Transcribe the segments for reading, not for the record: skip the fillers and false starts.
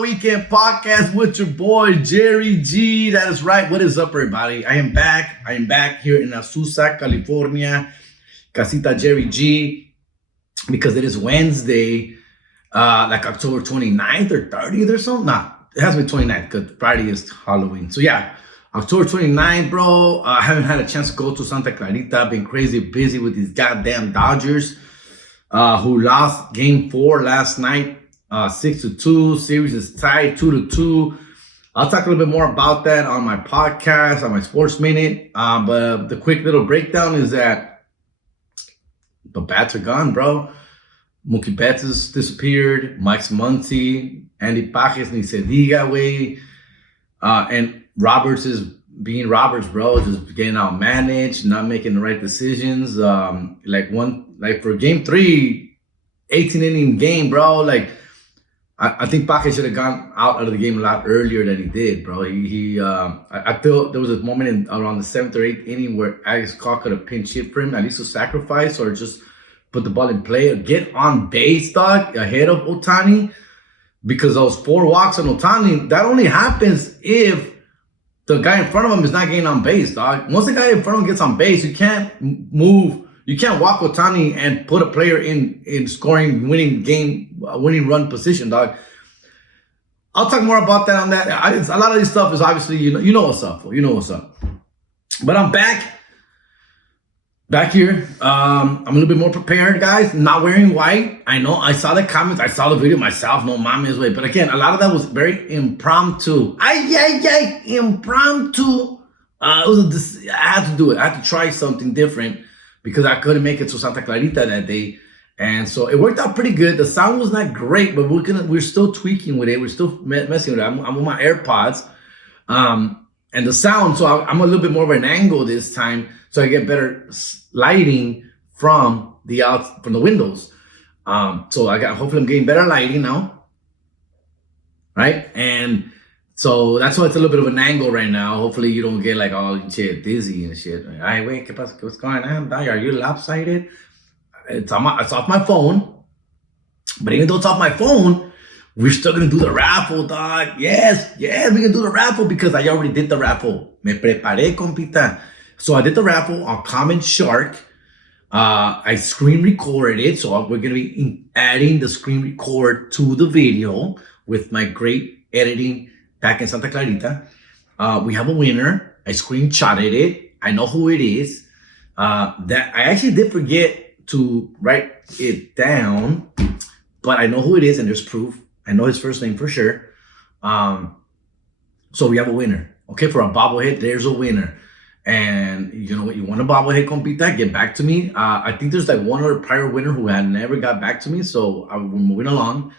Weekend Podcast with your boy, Jerry G. That is right. What is up, everybody? I am back. Here in Azusa, California. Casita Jerry G. Because it is Wednesday, like October 29th or 30th or something. Nah, it has to be 29th because Friday is Halloween. So yeah, October 29th, bro. I haven't had a chance to go to Santa Clarita. I've been crazy busy with these goddamn Dodgers, who lost game 4 last night. 6-2. Series is tied 2-2. I'll talk a little bit more about that on my podcast, on my Sports Minute. But the quick little breakdown is that the bats are gone, bro. Mookie Betts has disappeared. Mike Muncy, Andy Pajes, ni se diga, way. And Roberts is being Roberts, bro. Just getting outmanaged, not making the right decisions. Like for game 3, 18-inning game, bro. Like, I think Paquet should have gone out of the game a lot earlier than he did, bro. I feel there was a moment around the 7th or 8th inning where Alex Cobb could have pinch hit for him, at least a sacrifice, or just put the ball in play or get on base, dog, ahead of Ohtani. Because those 4 walks on Ohtani, that only happens if the guy in front of him is not getting on base, dog. Once the guy in front of him gets on base, you can't move. You can't walk Ohtani and put a player in scoring, winning run position, dog. I'll talk more about that on that. A lot of this stuff is obviously, you know what's up. You know what's up. But I'm back here. I'm a little bit more prepared, guys. Not wearing white. I know. I saw the comments. I saw the video myself. No mames way. But again, a lot of that was very impromptu. Impromptu. I had to do it. I had to try something different, because I couldn't make it to Santa Clarita that day. And so it worked out pretty good. The sound was not great, but we're still tweaking with it. We're still messing with it. I'm with my AirPods. And the sound, so I'm a little bit more of an angle this time, so I get better lighting from the windows. Hopefully I'm getting better lighting now. Right? And so that's why it's a little bit of an angle right now. Hopefully you don't get like all shit dizzy and shit. Ay, wait, what's going on? Are you lopsided? It's off my phone. But even though it's off my phone, we're still gonna do the raffle, dog. Yes, we can do the raffle because I already did the raffle. Me preparé, compita. So I did the raffle on Common Shark. I screen recorded it, so we're gonna be adding the screen record to the video with my great editing back in Santa Clarita. We have a winner. I screenshotted it. I know who it is. That I actually did forget to write it down, but I know who it is and there's proof. I know his first name for sure. So we have a winner. Okay, for a bobblehead, there's a winner. And you know what? You want a bobblehead, compita? Get back to me. I think there's like one other prior winner who had never got back to me. So we're moving along.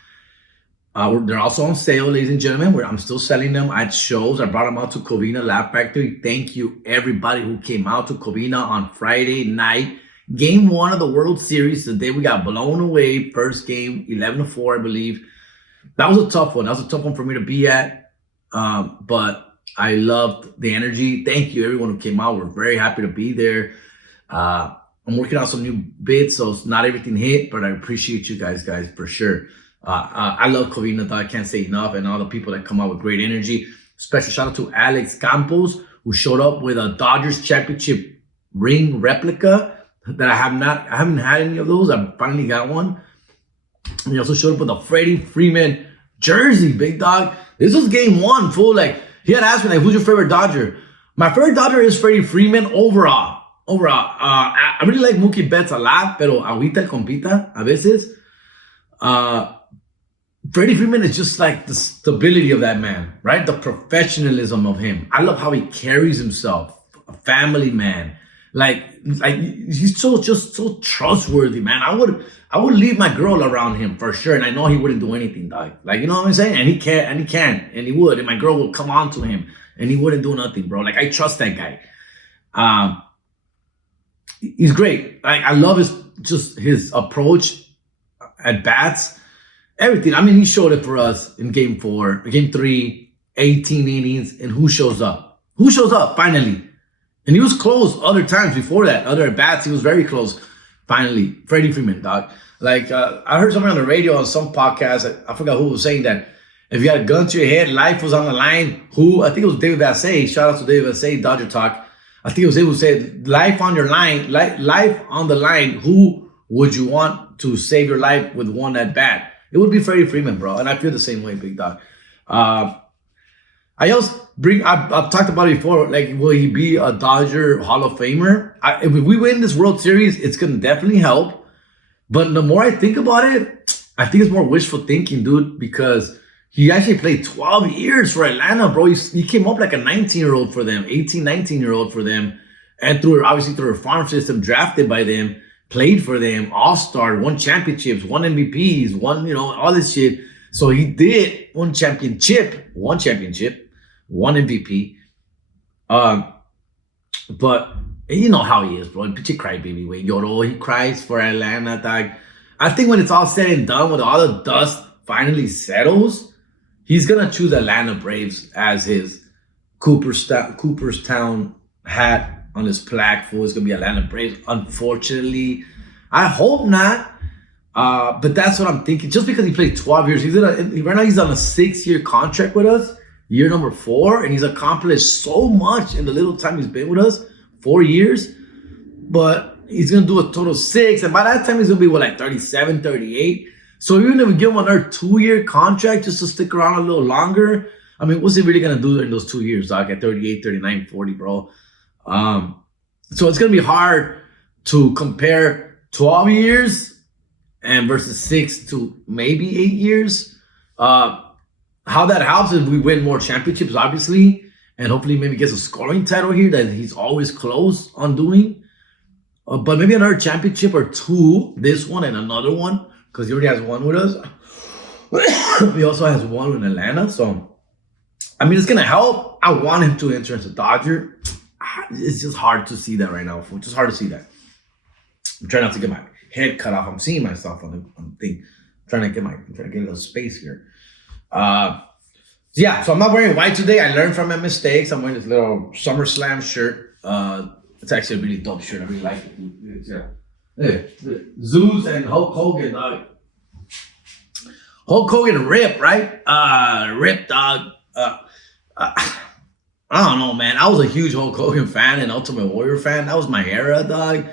They're also on sale, ladies and gentlemen. I'm still selling them at shows. I brought them out to Covina Laugh Factory. Thank you, everybody who came out to Covina on Friday night. Game 1 of the World Series. The day we got blown away. First game, 11-4, I believe. That was a tough one. That was a tough one for me to be at. But I loved the energy. Thank you, everyone who came out. We're very happy to be there. I'm working on some new bits, so it's not everything hit, but I appreciate you guys, for sure. I love Covina, though. I can't say enough, and all the people that come out with great energy. Special shout out to Alex Campos, who showed up with a Dodgers championship ring replica that I haven't had any of those. I finally got one. And he also showed up with a Freddie Freeman jersey, big dog. This was game 1, fool. Like, he had asked me, like, who's your favorite Dodger? My favorite Dodger is Freddie Freeman overall. I really like Mookie Betts a lot, pero agüita el compita a veces. Freddie Freeman is just like the stability of that man, right? The professionalism of him. I love how he carries himself. A family man. Like he's so trustworthy, man. I would leave my girl around him for sure, and I know he wouldn't do anything, dog. Like, you know what I'm saying? And he can, and he would, and my girl would come on to him, and he wouldn't do nothing, bro. Like, I trust that guy. He's great. Like, I love his approach at bats. Everything. I mean, he showed it for us in game 3, 18 innings, and who shows up? Finally? And he was close other times before that. Other at bats, he was very close. Finally, Freddie Freeman, dog. Like, I heard something on the radio on some podcast. I forgot who was saying that If you had a gun to your head, life was on the line. I think it was David Vassay. Shout out to David Vassay, Dodger Talk. I think it was able to say, life on your line, life on the line. Who would you want to save your life with one at bat? It would be Freddie Freeman, bro. And I feel the same way, big dog. I've talked about it before. Like, will he be a Dodger Hall of Famer? If we win this World Series, it's going to definitely help. But the more I think about it, I think it's more wishful thinking, dude, because he actually played 12 years for Atlanta, bro. He came up like a 19-year-old for them, 18, 19-year-old for them. And obviously through a farm system, drafted by them, played for them, all-star, won championships, won MVPs, won, all this shit. So he did one championship, one MVP. But you know how he is, bro. Pitch crybaby way. He cries for Atlanta, dog. I think when it's all said and done, when all the dust finally settles, he's gonna choose Atlanta Braves as his Cooperstown hat on his plaque. It's gonna be Atlanta Braves. Unfortunately, I hope not. But that's what I'm thinking. Just because he played 12 years, right now he's on a 6-year contract with us, year number 4, and he's accomplished so much in the little time he's been with us, 4 years. But he's gonna do a total of 6, and by that time he's gonna be like 37, 38. So even if we give him another 2-year contract just to stick around a little longer, I mean, what's he really gonna do in those 2 years, dog? At 38, 39, 40, bro. So it's gonna be hard to compare 12 years and versus 6 to maybe 8 years. How that helps is we win more championships, obviously, and hopefully maybe gets a scoring title here that he's always close on doing. But maybe another championship or 2, this one and another one, because he already has one with us. He also has one in Atlanta. So, I mean, it's going to help. I want him to enter as a Dodger. It's just hard to see that right now. It's just hard to see that. I'm trying not to get my head cut off. I'm seeing myself on the thing. I'm trying to get a little space here. Yeah, so I'm not wearing white today. I learned from my mistakes. I'm wearing this little SummerSlam shirt. It's actually a really dope shirt. I really like it. Yeah. Zeus and Hulk Hogan, dog. Hulk Hogan ripped, right? Ripped, dog. I don't know, man. I was a huge Hulk Hogan fan and Ultimate Warrior fan. That was my era, dog.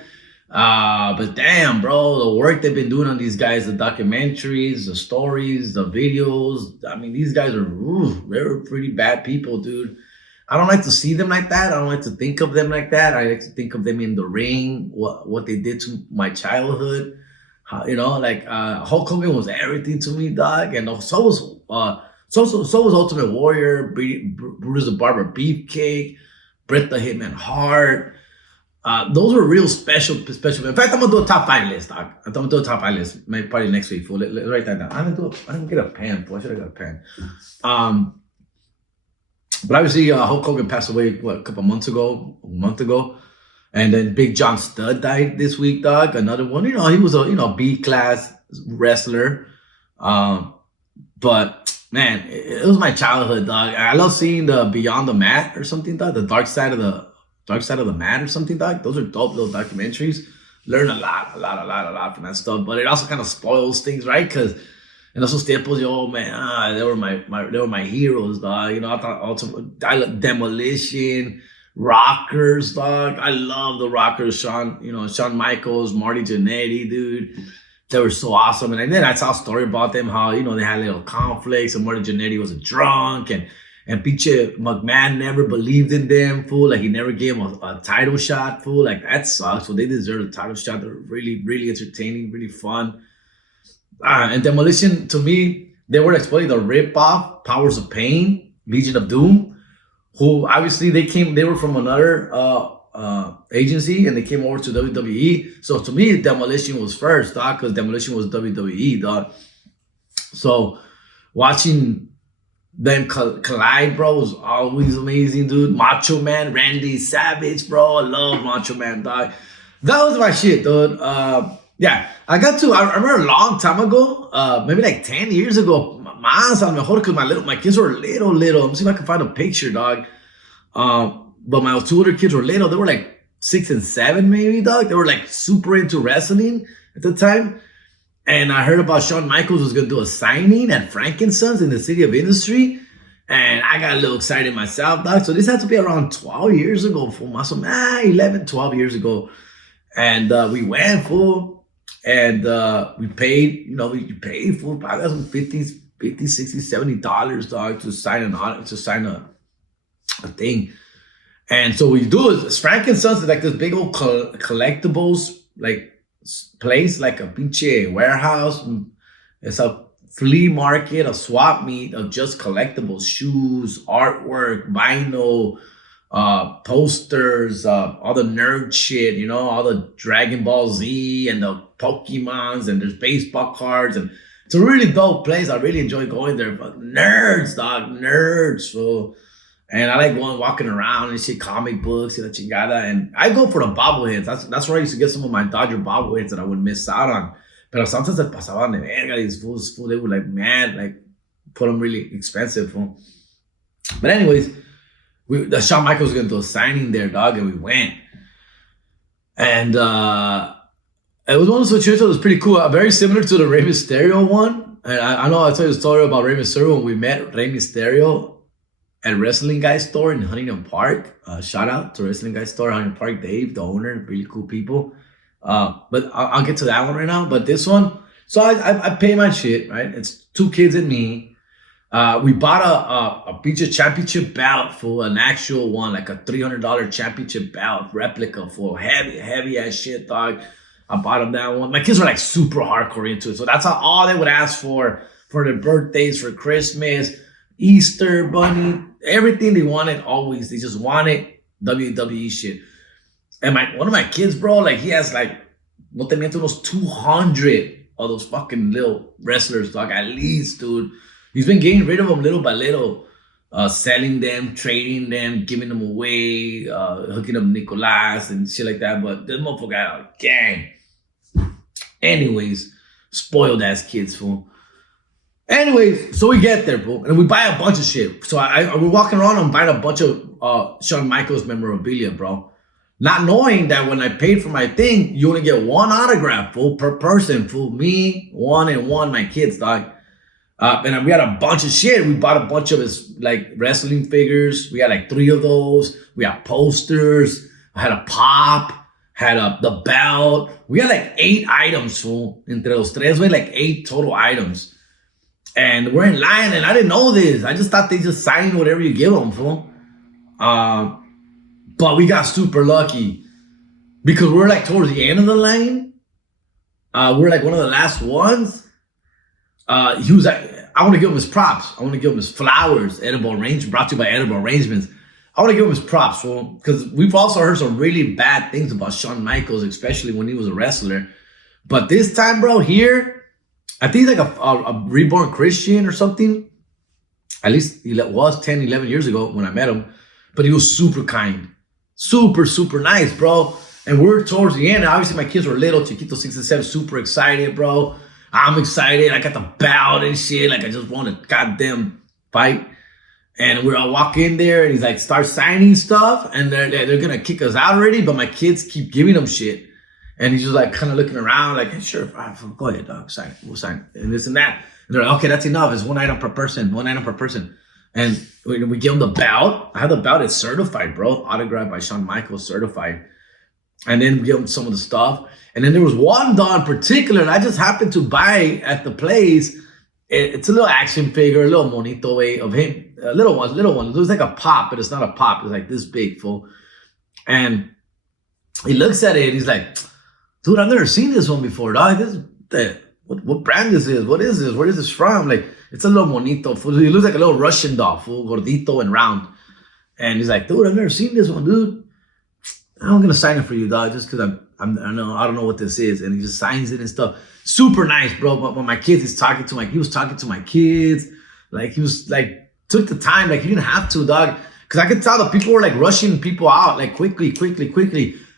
But damn, bro, the work they've been doing on these guys, the documentaries, the stories, the videos. I mean, these guys they're pretty bad people, dude. I don't like to see them like that. I don't like to think of them like that. I like to think of them in the ring, what they did to my childhood. Hulk Hogan was everything to me, dog. And so was Ultimate Warrior, Brutus the Barber Beefcake, Bret the Hitman Hart. Those were real special. In fact, I'm gonna do a top 5 list, dog. I'm gonna do a top 5 list. Maybe probably next week. Fool. Let's write that down. I didn't get a pen. Fool. I should have got a pen. But obviously, Hulk Hogan passed away a month ago, and then Big John Studd died this week, dog. Another one. He was a B-class wrestler. But man, it was my childhood, dog. I love seeing the Beyond the Mat or something, dog. The Dark Side of the Mat or something, dog. Those are dope little documentaries. Learn a lot from that stuff. But it also kind of spoils things, right? Because in those staples, man, they were my heroes, dog. I thought also Demolition, Rockers, dog. I love the Rockers. Shawn Michaels, Marty Jannetty, dude. They were so awesome. And then I saw a story about them, how, they had little conflicts, and Marty Jannetty was a drunk, and P.J. McMahon never believed in them, fool. Like, he never gave them a title shot, fool. Like, that sucks. So they deserve a title shot. They're really, really entertaining, really fun. And Demolition, to me, they were exploiting the rip-off Powers of Pain, Legion of Doom, who obviously they were from another agency, and they came over to WWE. So to me, Demolition was first, dog, because Demolition was WWE, dog. So watching them collide, bro, was always amazing, dude. Macho Man, Randy Savage, bro. I love Macho Man, dog. That was my shit, dude. Yeah, I remember a long time ago, maybe like 10 years ago, because my kids were little. Let me see if I can find a picture, dog. But my 2 other kids were little. They were like 6 and 7, maybe, dog. They were like super into wrestling at the time. And I heard about Shawn Michaels was gonna do a signing at Frankensons in the City of Industry. And I got a little excited myself, dog. So this had to be around 12 years ago, fool. 11, 12 years ago. And we went, fool. And we paid, we paid, fool, probably some $50, $60, $70, dog, to sign a thing. And so what you do is Frankensons is like this big old collectibles, like, place, like a pinche warehouse. It's a flea market, a swap meet of just collectibles, shoes, artwork, vinyl, posters, all the nerd shit, all the Dragon Ball Z and the Pokemons, and there's baseball cards, and it's a really dope place. I really enjoy going there. But nerds, dog, nerds, fool. And I like going walking around and see comic books and la chingada. And I go for the bobbleheads. That's where I used to get some of my Dodger bobbleheads that I would miss out on. Pero sometimes se pasaban de verga, these fools. They were like mad, like put them really expensive. Fool. But anyways, the Shawn Michaels was gonna do a signing there, dog, and we went. And it was one of those situations that was pretty cool. Very similar to the Rey Mysterio one. And I know I'll tell you a story about Rey Mysterio when we met Rey Mysterio at Wrestling Guy Store in Huntington Park. Shout out to Wrestling Guy Store, Huntington Park, Dave, the owner, really cool people. But I'll get to that one right now. But this one, so I pay my shit, right? It's two kids and me. We bought a Beach Championship belt for an actual one, like a $300 championship belt replica for heavy ass shit, dog. I bought them that one. My kids were like super hardcore into it. So that's all they would ask for their birthdays, for Christmas, Easter bunny, everything they wanted always. They just wanted WWE shit. And one of my kids, bro, like he has like, no te miento, unos 200 of those fucking little wrestlers, dog, at least, dude. He's been getting rid of them little by little, selling them, trading them, giving them away, hooking up Nicolas and shit like that. But this motherfucker got a gang. Anyways, spoiled ass kids, fool. Anyways, so we get there, bro, and we buy a bunch of shit. So we're walking around and buying a bunch of Shawn Michaels memorabilia, bro. Not knowing that when I paid for my thing, you only get one autograph, fool, per person, fool. Me, one and one, my kids, dog. And we had a bunch of shit. We bought a bunch of his like wrestling figures. We had like 3 of those. We had posters. I had a pop. Had the belt. We had like 8 items, fool. Entre los tres, we had like 8 total items. And we're in line, and I didn't know this. I just thought they just signed whatever you give them, fool. But we got super lucky because we're like towards the end of the line. We're like one of the last ones. He was like, I want to give him his props. I want to give him his flowers. Edible Arraignments, brought to you by Edible Arraignments. I want to give him his props, fool, because we've also heard some really bad things about Shawn Michaels, especially when he was a wrestler. But this time, bro, here, I think he's like a reborn Christian or something. At least he was 10, 11 years ago when I met him. But he was super kind. Super, super nice, bro. And we're towards the end. Obviously, my kids were little, Chiquito 6 and 7, super excited, bro. I'm excited. I got the belt and shit. Like, I just want to goddamn fight. And we're all walk in there, and he's like, start signing stuff. And they're going to kick us out already. But my kids keep giving him shit. And he's just like kind of looking around like, hey, sure, go ahead, dog, sign. We'll sign. And this and that. And they're like, okay, that's enough. It's 1 item per person. 1 item per person. And we give him the belt. I have the belt. It's certified, bro. Autographed by Shawn Michaels, certified. And then we give him some of the stuff. And then there was one dog in particular that I just happened to buy at the place. It's a little action figure, a little monito way of him. Little one. It looks like a pop, but it's not a pop. It's like this big, fool. And he looks at it and he's like, dude, I've never seen this one before, dog. What brand this is? What is this? Where is this from? Like, it's a little monito, fool. He looks like a little Russian doll, fool, gordito and round. And he's like, dude, I've never seen this one, dude. I'm gonna sign it for you, dog, just because I don't know what this is. And he just signs it and stuff. Super nice, bro. But when my kids is talking to he was talking to my kids. Like, he was like, took the time, like, he didn't have to, dog. Because I could tell that people were like rushing people out, like quickly.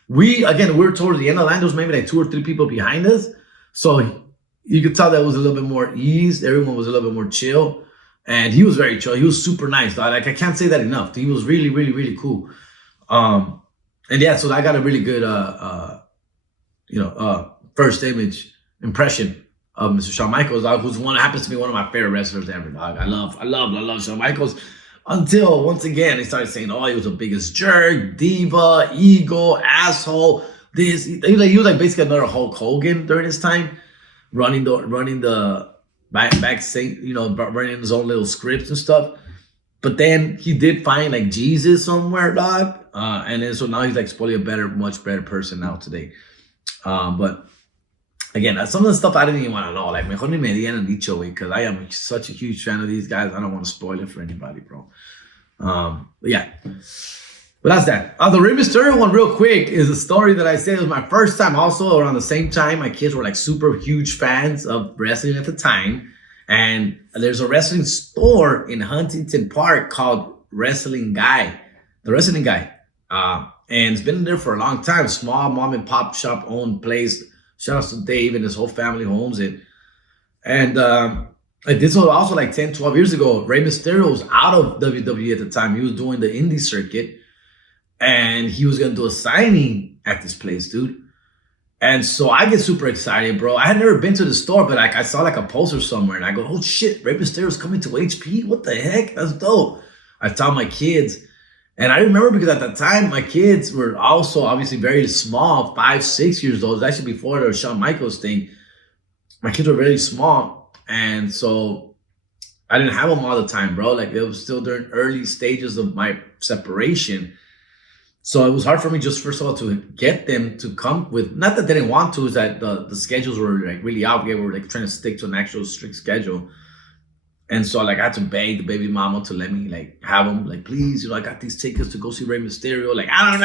We're towards the end of the line. There was maybe like 2 or 3 people behind us. So you could tell that was a little bit more ease. Everyone was a little bit more chill. And he was very chill. He was super nice, dog. Like, I can't say that enough. He was really, really, really cool. And yeah, so I got a really good, first impression of Mr. Shawn Michaels, dog, who's happens to be one of my favorite wrestlers ever, dog. I love Shawn Michaels. Until once again they started saying, "Oh, he was the biggest jerk, diva, ego, asshole." This he was like basically another Hulk Hogan during his time, running the back running his own little scripts and stuff. But then he did find like Jesus somewhere, dog, and then so now he's like probably much better person now today. But again, some of the stuff I didn't even want to know. Like, mejor ni me digan dicho, güey, because I am such a huge fan of these guys. I don't want to spoil it for anybody, bro. But yeah. But that's that. The Rey Mysterio one, real quick, is a story that I said it was my first time. Also, around the same time, my kids were like super huge fans of wrestling at the time. And there's a wrestling store in Huntington Park called Wrestling Guy. The Wrestling Guy. And it's been there for a long time. Small mom and pop shop owned place. Shout out to Dave and his whole family who owns it. And this was also like 10, 12 years ago. Rey Mysterio was out of WWE at the time. He was doing the indie circuit. And he was going to do a signing at this place, dude. And so I get super excited, bro. I had never been to the store, but like I saw like a poster somewhere. And I go, oh shit, Rey Mysterio's coming to HP? What the heck? That's dope. I tell my kids. And I remember because at that time, my kids were also obviously very small, 5, 6 years old. It was actually before the Shawn Michaels thing. My kids were very small. And so I didn't have them all the time, bro. Like it was still during early stages of my separation. So it was hard for me just first of all to get them to come with, not that they didn't want to, is that the schedules were like really out. We were like trying to stick to an actual strict schedule. And so like I had to beg the baby mama to let me like have them, like, please, I got these tickets to go see Rey Mysterio. Like, I don't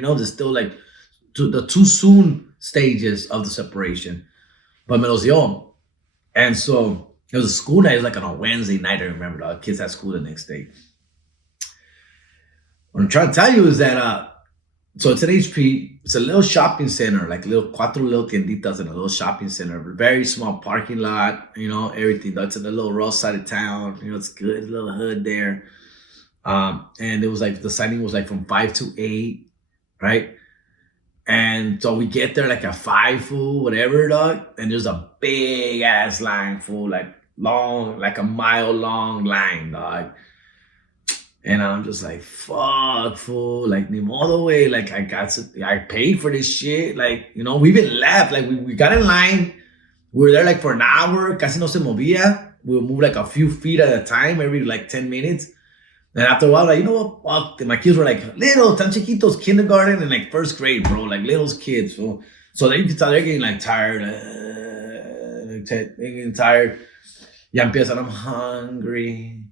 know. There's still like the too soon stages of the separation. But me los dio. And so it was a school night. It was like on a Wednesday night, I remember. The kids had school the next day. What I'm trying to tell you is that, so it's an HP, it's a little shopping center, like cuatro little tienditas in a little shopping center, very small parking lot, everything. That's in the little rough side of town, it's good, little hood there. And it was like, the signing was like from 5 to 8, right? And so we get there like at 5, fool, whatever, dog. And there's a big ass line, fool, like long, like a mile long line, dog. And I'm just like, fuck, fool. Like, ni modo, way. Like, I paid for this shit. Like, we even left. Like, we got in line. We were there like for an hour. Casi no se movía. We would move like a few feet at a time, every like 10 minutes. And after a while, like, you know what? Fuck. And my kids were like, little, tan chiquitos, kindergarten and like first grade, bro. Like, little kids, fool. So then you can tell they're getting like tired. They're getting tired. Ya empiezan, I'm hungry.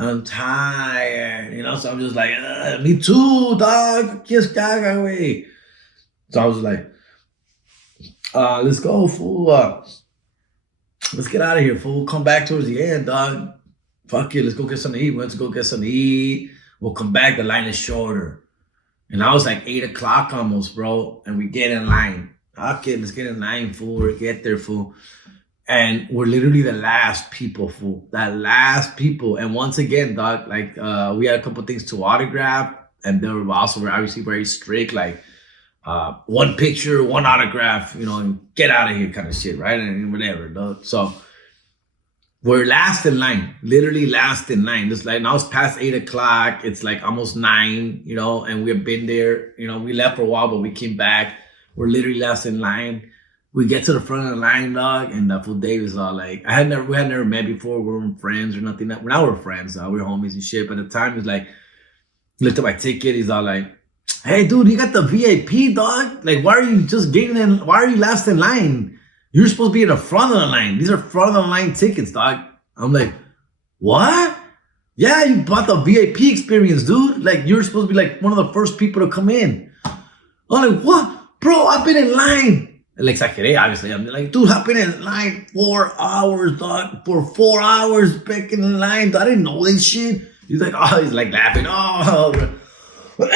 I'm tired, so I'm just like, me too, dog. Kiss caga, güey. So I was like, let's go, fool. Let's get out of here, fool. Come back towards the end, dog. Fuck it, let's go get something to eat. We went to go get something to eat. We'll come back, the line is shorter. And I was like 8 o'clock almost, bro. And we get in line. Okay, let's get in line, fool. We get there, fool. And we're literally the last people, fool. The last people. And once again, dog, like we had a couple things to autograph. And they were also obviously very strict, like one picture, one autograph, and get out of here kind of shit, right? And whatever, dog. So we're last in line, literally last in line. Just like now it's past 8 o'clock. It's like almost 9, and we've been there. We left for a while, but we came back. We're literally last in line. We get to the front of the line, dog, and fool Dave is all like, we had never met before. We weren't friends or nothing. Now we're friends, we're homies and shit. But at the time, he's like, he looked at my ticket. He's all like, hey, dude, you got the VIP, dog. Like, why are you just getting in? Why are you last in line? You're supposed to be in the front of the line. These are front of the line tickets, dog. I'm like, what? Yeah, you bought the VIP experience, dude. Like, you're supposed to be like one of the first people to come in. I'm like, what? Bro, I've been in line. Like, exageré, obviously. I'm like, dude, I've been in line 4 hours, dog. For 4 hours back in line. I didn't know this shit. He's like, he's like laughing. Oh, bro.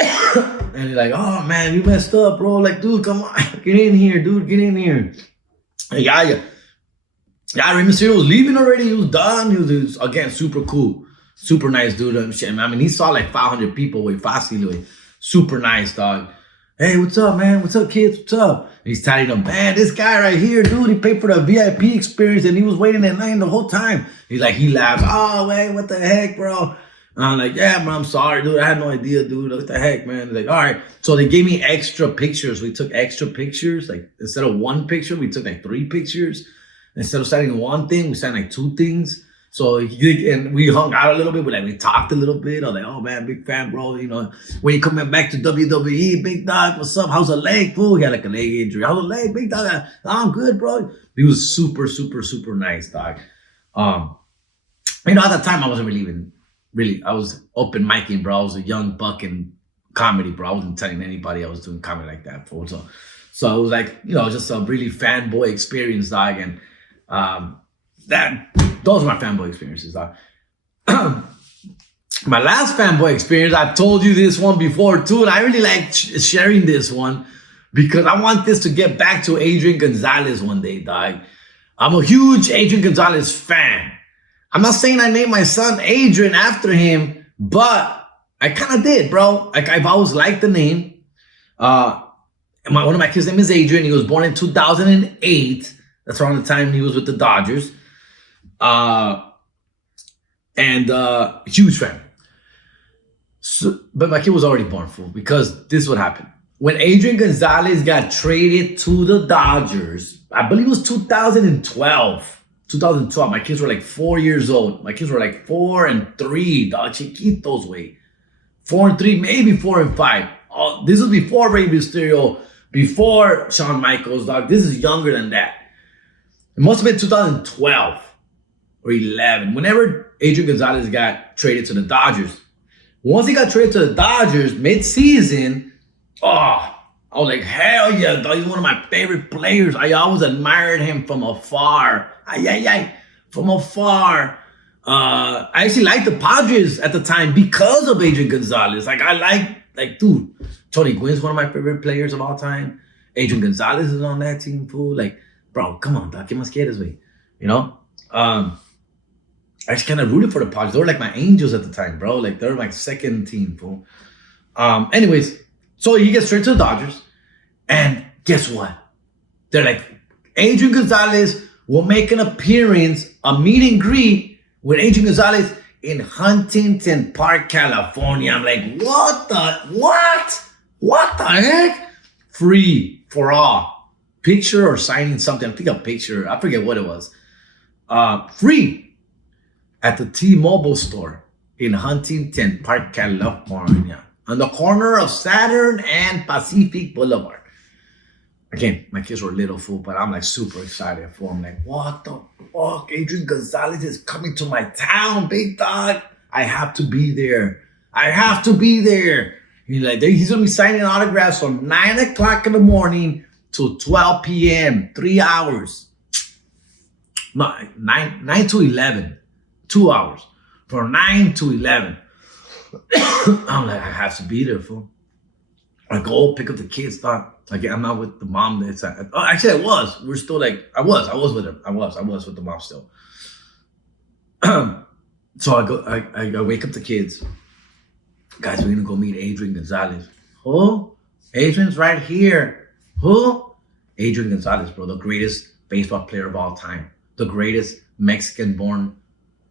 And he's like, oh, man, you messed up, bro. Like, dude, come on. Get in here, dude. Get in here. Yeah. Rey Mysterio was leaving already. He was done. He was again, super cool. Super nice dude. I mean, he saw like 500 people. Way fácil, way. Super nice, dog. Hey, what's up, man? What's up, kids? What's up? He's telling them, man, this guy right here, dude, he paid for the VIP experience and he was waiting in line the whole time. He's like, he laughs. Oh, wait, what the heck, bro? And I'm like, yeah, man, I'm sorry, dude. I had no idea, dude. What the heck, man? He's like, all right. So they gave me extra pictures. We took extra pictures. Like, instead of one picture, we took like 3 pictures. Instead of signing one thing, we signed like 2 things. So, and we hung out a little bit. We talked a little bit. I was like, oh, man, big fan, bro. You know, when you coming back to WWE, big dog, what's up? How's the leg, fool? He had like a leg injury. How's the leg, big dog? I'm good, bro. He was super, super, super nice, dog. You know, at that time, I wasn't really, I was open micing, bro. I was a young buck in comedy, bro. I wasn't telling anybody I was doing comedy like that, fool. So it was like, you know, just a really fanboy experience, dog. And those were my fanboy experiences, dog. My last fanboy experience, I've told you this one before too, and I really like sharing this one because I want this to get back to Adrian Gonzalez one day, dog. I'm a huge Adrian Gonzalez fan. I'm not saying I named my son Adrian after him, but I kind of did, bro. Like, I've always liked the name. One of my kids' name is Adrian. He was born in 2008. That's around the time he was with the Dodgers. Huge fan. So, but my kid was already born, fool, because this is what happened. When Adrian Gonzalez got traded to the Dodgers, I believe it was 2012, my kids were like 4 years old. My kids were like 4 and 3, dog, chiquitos, way. 4 and 3, maybe 4 and 5. Oh, this was before Rey Mysterio, before Shawn Michaels, dog. This is younger than that. It must have been 2012 or 11. Whenever Adrian Gonzalez got traded to the Dodgers. Once he got traded to the Dodgers mid-season, I was like, hell yeah, dog. He's one of my favorite players. I always admired him from afar. From afar. I actually liked the Padres at the time because of Adrian Gonzalez. Dude, Tony Gwynn's one of my favorite players of all time. Adrian Gonzalez is on that team, fool. Like, bro, come on, dog. ¿Qué más quieres, güey? You know? I just kind of rooted for the Padres. They were like my angels at the time, bro. Like, they were my second team, fool. Anyways, so he gets straight to the Dodgers. And guess what? They're like, Adrian Gonzalez will make an appearance, a meet and greet with Adrian Gonzalez in Huntington Park, California. I'm like, what the heck? Free for all. Picture or signing something. I think a picture. I forget what it was. Free at the T-Mobile store in Huntington Park, California, on the corner of Saturn and Pacific Boulevard. Again, my kids were little, fool, but I'm like super excited for them. Like, what the fuck? Adrian Gonzalez is coming to my town, big dog. I have to be there. He's gonna be signing autographs from 9 o'clock in the morning to 12 p.m. 3 hours. No, 9 to 11. 2 hours. From 9 to 11. I'm like, I have to be there, fool. I go pick up the kids, dog. Like, I'm not with the mom. Actually, I was. We're still like, I was with her. I was with the mom still. So I wake up the kids. Guys, we're gonna go meet Adrian Gonzalez. Who? Adrian's right here. Who? Adrian Gonzalez, bro. The greatest baseball player of all time. The greatest Mexican-born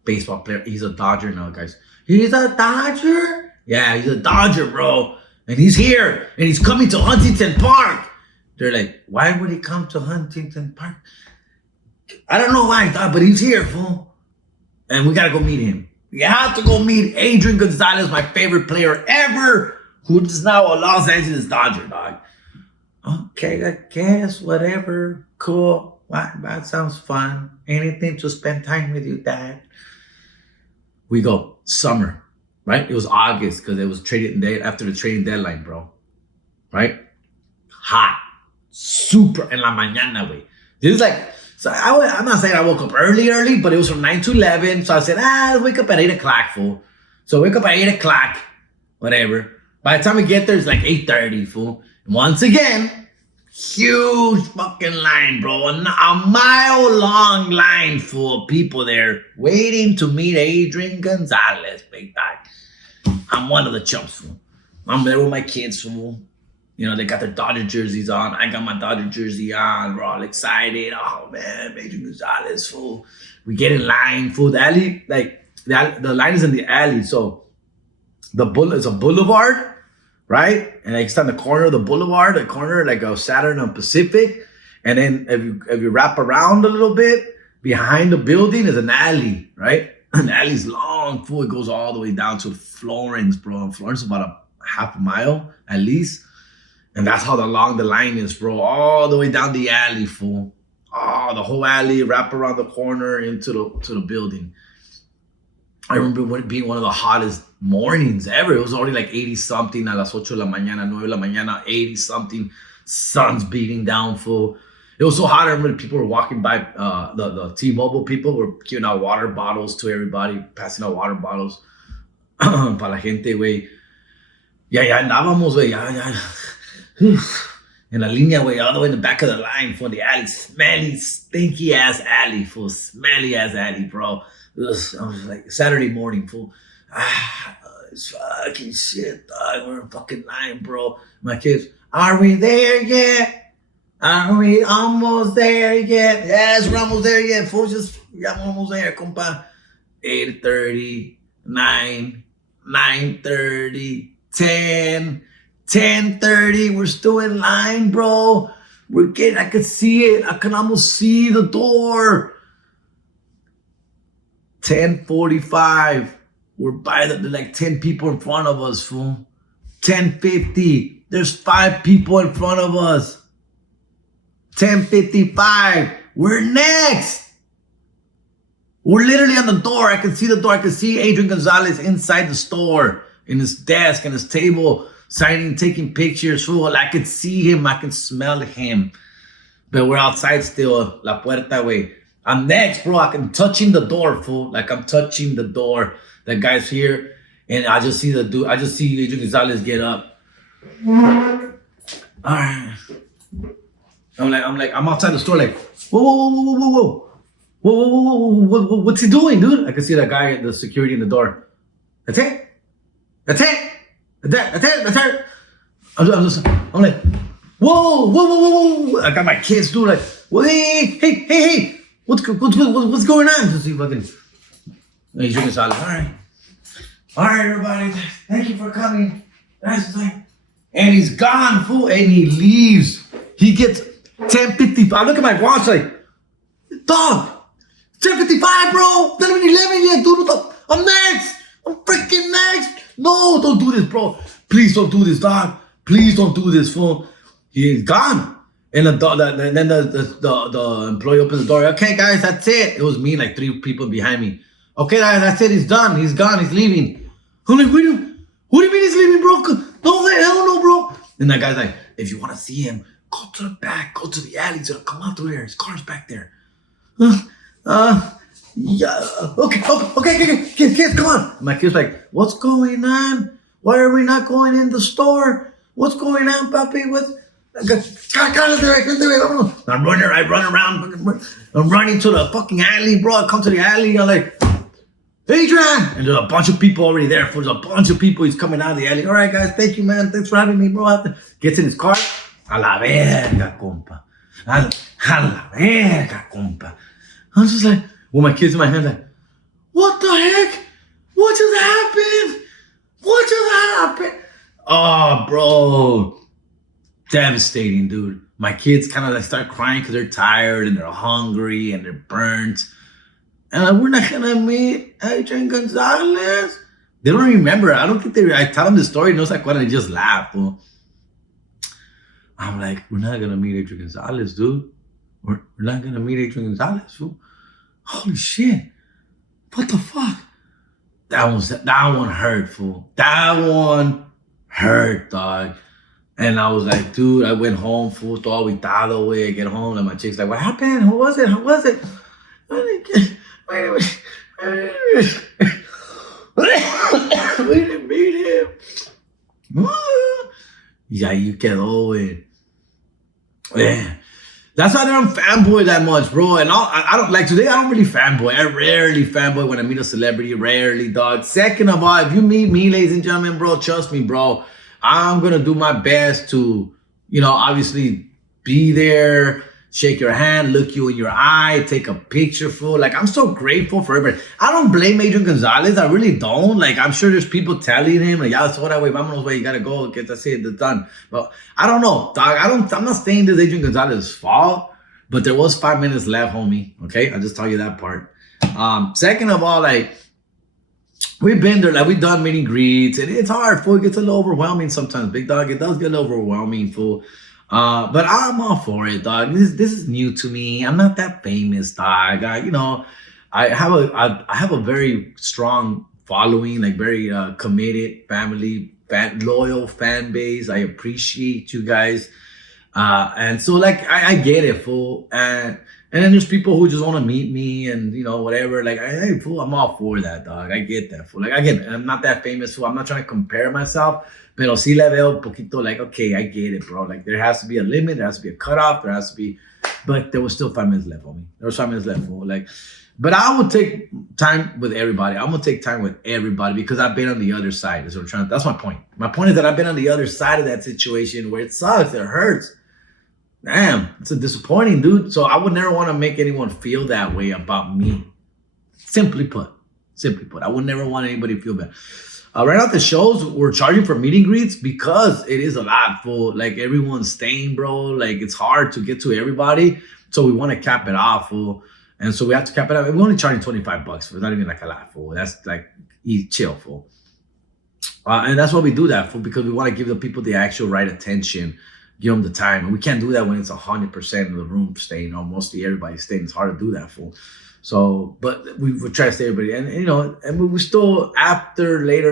baseball player. He's a Dodger now, guys. He's a Dodger? Yeah, he's a Dodger, bro. And he's here, and he's coming to Huntington Park. They're like, why would he come to Huntington Park? I don't know why, but he's here, fool. And we gotta go meet him. We have to go meet Adrian Gonzalez, my favorite player ever, who is now a Los Angeles Dodger, dog. Okay, I guess, whatever, cool. That sounds fun. Anything to spend time with you, Dad. We go, summer. Right? It was August because it was after the trading deadline, bro. Right? Hot. Super en la mañana, güey. This is like, so I'm not saying I woke up early, but it was from 9 to 11. So I said, I'll wake up at 8 o'clock, fool. So I wake up at 8 o'clock, whatever. By the time we get there, it's like 8:30, fool. And once again, huge fucking line, bro. A mile-long line full of people there waiting to meet Adrian Gonzalez, big time. I'm one of the chumps, fool. I'm there with my kids, fool. You know, they got their Dodger jerseys on. I got my Dodger jersey on. We're all excited. Oh, man, Adrian Gonzalez, fool. We get in line, fool. The alley, like, the line is in the alley. So it's a boulevard, right? And like, it's on the corner of the boulevard, the corner, like a Saturn and Pacific. And then if you wrap around a little bit, behind the building is an alley, right? And the alley's long, fool. It goes all the way down to Florence, bro. Florence is about a half a mile at least. And that's how long the line is, bro. All the way down the alley, fool. Oh, the whole alley, wrap around the corner into the building. I remember it being one of the hottest mornings ever. It was already like 80-something a las 8 de la mañana, 9 de la mañana, 80-something. Sun's beating down, fool. It was so hot. I remember people were walking by, the T-Mobile people were giving out water bottles to everybody, passing out water bottles para la gente, güey. Ya andábamos, güey, ya. In la línea, güey, all the way in the back of the line, for the alley, smelly, stinky ass alley, fool, smelly ass alley, bro. I was like, Saturday morning, fool. It's fucking shit, dog. We're in fucking line, bro. My kids, are we there yet? Are we almost there yet? Yes, we're almost there yet, fool. We're almost there, compa. 8:30, 9, 9:30, 10. 10:30, we're still in line, bro. I could see it. I can almost see the door. 10:45, we're by like 10 people in front of us, fool. 10:50, there's 5 people in front of us. 10:55, we're next. We're literally on the door. I can see the door. I can see Adrian Gonzalez inside the store, in his desk, and his table, signing, taking pictures, fool. I could see him. I can smell him. But we're outside still. La puerta, way. I'm next, bro. I'm touching the door, fool. Like, I'm touching the door. That guy's here. And I just see the dude. I just see Adrian Gonzalez get up. All right. I'm outside the store, like, whoa. What's he doing, dude? I can see that guy, the security in the door. That's it. I'm like, whoa. I got my kids, dude, like, hey, what's going on? Just see fucking Adrian Gonzalez. All right, everybody, thank you for coming. That's like, and he's gone, fool, and he leaves. He gets 10:55. I look at my watch, like, dog, 10:55, bro. Not even 11 yet, dude. I'm next. I'm freaking next. No, don't do this, bro. Please don't do this, dog. Please don't do this, fool. He's gone. And then the employee opens the door. Okay, guys, that's it. It was me and like 3 people behind me. Okay, that's it. He's done. He's gone. He's leaving. I'm like, what do you mean he's leaving, bro? No, hell no, bro. And that guy's like, if you want to see him, go to the back. Go to the alley. He's gonna come out through there. His car's back there. Yeah. Okay. Kids, come on. My kid's like, what's going on? Why are we not going in the store? What's going on, papi? I'm running. I run around. I'm running to the fucking alley, bro. I come to the alley. I'm like, Adrian! And there's a bunch of people already there. There's a bunch of people. He's coming out of the alley. All right, guys. Thank you, man. Thanks for having me, bro. Gets in his car. A la verga, compa. A la verga, compa. I'm just like, with my kids in my hand, like, what the heck? What just happened? Oh, bro. Devastating, dude. My kids kind of like start crying because they're tired and they're hungry and they're burnt. And we're not gonna meet Adrian Gonzalez. They don't remember. I don't think I tell them the story, no se acuerdan, they just laugh. Fool. I'm like, we're not gonna meet Adrian Gonzalez, dude. We're not gonna meet Adrian Gonzalez, fool. Holy shit. What the fuck? That one hurt, fool. That one hurt, dog. And I was like, dude, I went home, fool, todo aguitado, way. I get home, and my chick's like, what happened? Who was it? How was it? We didn't meet him. Y ahí quedó, güey. Yeah. That's why I don't fanboy that much, bro. And I don't like today. I don't really fanboy. I rarely fanboy when I meet a celebrity. Rarely, dog. Second of all, if you meet me, ladies and gentlemen, bro, trust me, bro. I'm going to do my best to, obviously be there, shake your hand, look you in your eye, take a picture, fool. Like, I'm so grateful for everybody. I don't blame Adrian Gonzalez. I really don't. Like, I'm sure there's people telling him, like, yeah, so that way, vámonos, way, you gotta go, get that's it, it's done. But I don't know, dog. I'm not saying this Adrian Gonzalez's fault, but there was 5 minutes left, homie. Okay, I'll just tell you that part. Second of all, like, we've been there, like, we've done meet and greets, and it's hard, fool. It gets a little overwhelming sometimes, big dog. It does get a little overwhelming, fool. But I'm all for it, dog. This is new to me. I'm not that famous, dog. I have a very strong following, like very committed loyal fan base. I appreciate you guys. And so, like, I get it, fool. And then there's people who just want to meet me and, whatever. Like, hey, fool, I'm all for that, dog. I get that, fool. Like, again, I'm not that famous, fool. I'm not trying to compare myself. Pero sí le veo un poquito like, okay, I get it, bro. Like, there has to be a limit. There has to be a cutoff. There has to be... But there was still 5 minutes left, homie. There was 5 minutes left, fool. Like, but I will take time with everybody. I'm going to take time with everybody because I've been on the other side. That's my point. My point is that I've been on the other side of that situation where it sucks. It hurts. Damn, it's a disappointing, dude. So I would never want to make anyone feel that way about me. Simply put, I would never want anybody to feel bad. Right now at the shows, we're charging for meet and greets because it is a lot, full. Like, everyone's staying, bro. Like, it's hard to get to everybody. So we want to cap it off, fool. And so we have to cap it off. We're only charging $25 for. It's not even like a lot, fool. That's like, chill, fool. And that's why we do that, fool, because we want to give the people the actual right attention, give them the time. And we can't do that when it's 100% of the room staying, or mostly everybody staying. It's hard to do that, fool. So, but we try to stay everybody, and we still, after later,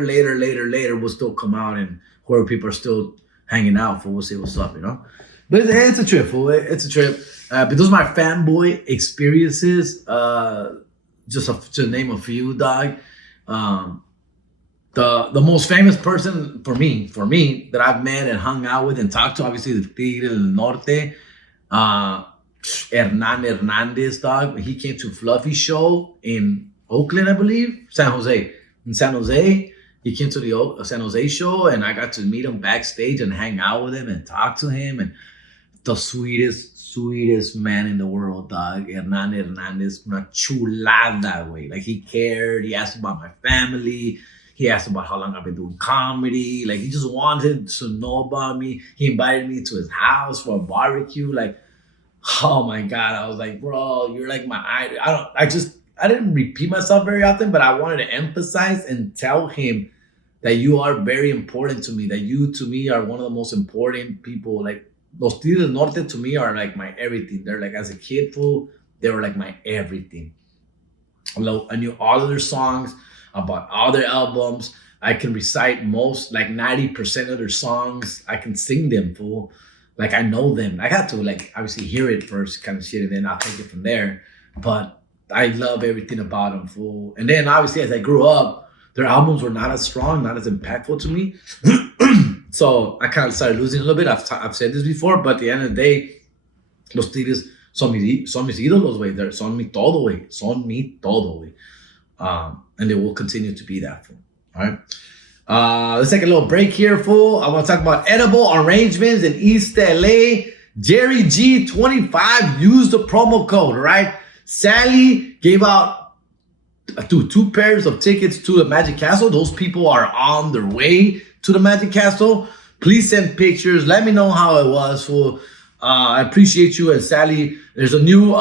we'll still come out, and whoever people are still hanging out, for, we'll see what's up, But it's a trip, fool. It's a trip. But those are my fanboy experiences. Just to name a few, dog. The most famous person for me that I've met and hung out with and talked to, obviously, the Tigre del Norte. Hernan Hernandez, dog. He came to Fluffy's show in Oakland, I believe. San Jose. In San Jose. He came to the San Jose show, and I got to meet him backstage and hang out with him and talk to him. And the sweetest man in the world, dog. Hernan Hernandez. Una chulada, way. Like, he cared. He asked about my family. He asked about how long I've been doing comedy. Like, he just wanted to know about me. He invited me to his house for a barbecue. Like, oh my God. I was like, bro, you're like my idol. I didn't repeat myself very often, but I wanted to emphasize and tell him that you are very important to me, that you, to me, are one of the most important people. Like, Los Tigres del Norte, to me, are like my everything. They're like, as a kid, fool, they were like my everything. I knew all of their songs, about all their albums. I can recite most, like 90% of their songs. I can sing them, fool. Like, I know them. I got to, like, obviously hear it first, kind of shit, and then I'll take it from there. But I love everything about them, fool. And then, obviously, as I grew up, their albums were not as strong, not as impactful to me. So I kind of started losing a little bit. I've said this before, but at the end of the day, Los Tigres son mis ídolos, güey. Son mi todo, güey. Son mi todo, güey. And they will continue to be that, fool. All right. Let's take a little break here, fool. I want to talk about Edible Arraignments in East LA. Jerry G 25 used the promo code, right? Sally gave out two pairs of tickets to the Magic Castle. Those people are on their way to the Magic Castle. Please send pictures. Let me know how it was, fool. I appreciate you. And Sally, there's a new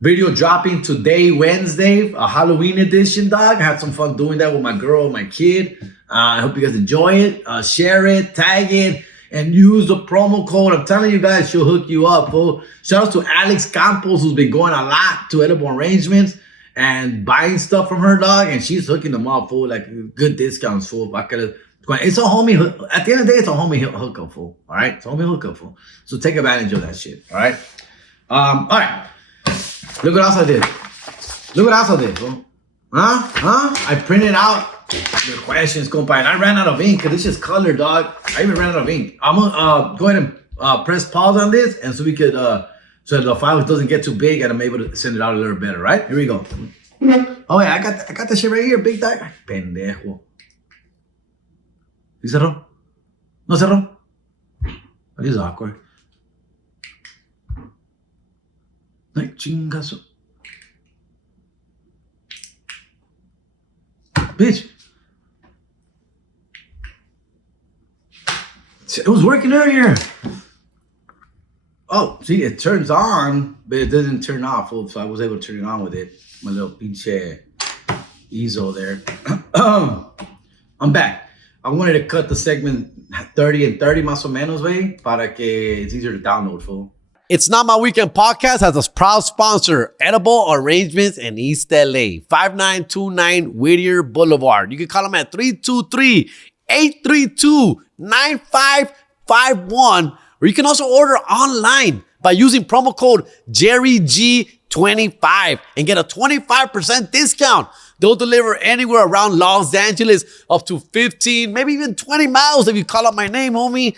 video dropping today, Wednesday, a Halloween edition, dog. I had some fun doing that with my girl and my kid. I hope you guys enjoy it. Share it, tag it, and use the promo code. I'm telling you guys, she'll hook you up, fool. Shout out to Alex Campos, who's been going a lot to Edible Arraignments and buying stuff from her, dog. And she's hooking them up, fool. Like, good discounts, fool. It's a homie. At the end of the day, it's a homie hookup, fool. All right? It's a homie hookup, fool. So take advantage of that shit. All right? All right. Look what else I did. Fool. I printed out your questions, compa, and I ran out of ink because it's just color, dog. I even ran out of ink. I'm gonna go ahead and press pause on this, and so we could, so the file doesn't get too big, and I'm able to send it out a little better, right? Here we go. Oh yeah, I got that shit right here, big dog. Pendejo. ¿Sí cerró? No cerró. That is awkward. Like chingazo. Bitch. It was working earlier. Oh, see, it turns on, but it doesn't turn off. So I was able to turn it on with it. My little pinche easel there. I'm back. I wanted to cut the segment 30 and 30 más o menos, way, para que it's easier to download, fool. It's Not My Weekend podcast has a proud sponsor, Edible Arraignments in East LA, 5929 Whittier Boulevard. You can call them at 323-832-9551, or you can also order online by using promo code JerryG25 and get a 25% discount. They'll deliver anywhere around Los Angeles, up to 15, maybe even 20 miles if you call out my name, homie.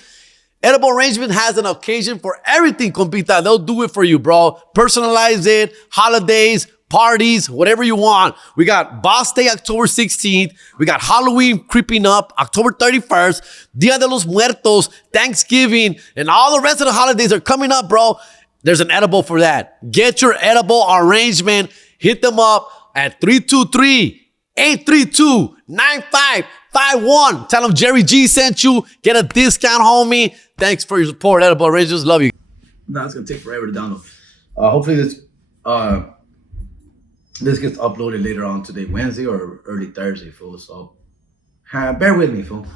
Edible Arrangement has an occasion for everything, compita. They'll do it for you, bro. Personalize it, holidays, parties, whatever you want. We got Boss Day, October 16th. We got Halloween creeping up, October 31st. Dia de los Muertos, Thanksgiving, and all the rest of the holidays are coming up, bro. There's an edible for that. Get your edible arrangement. Hit them up at 323-832-9551. Tell them Jerry G sent you. Get a discount, homie. Thanks for your support, Edible Arrangements. Love you. No, it's gonna take forever to download. Hopefully this gets uploaded later on today, Wednesday or early Thursday, fool. So bear with me, fool.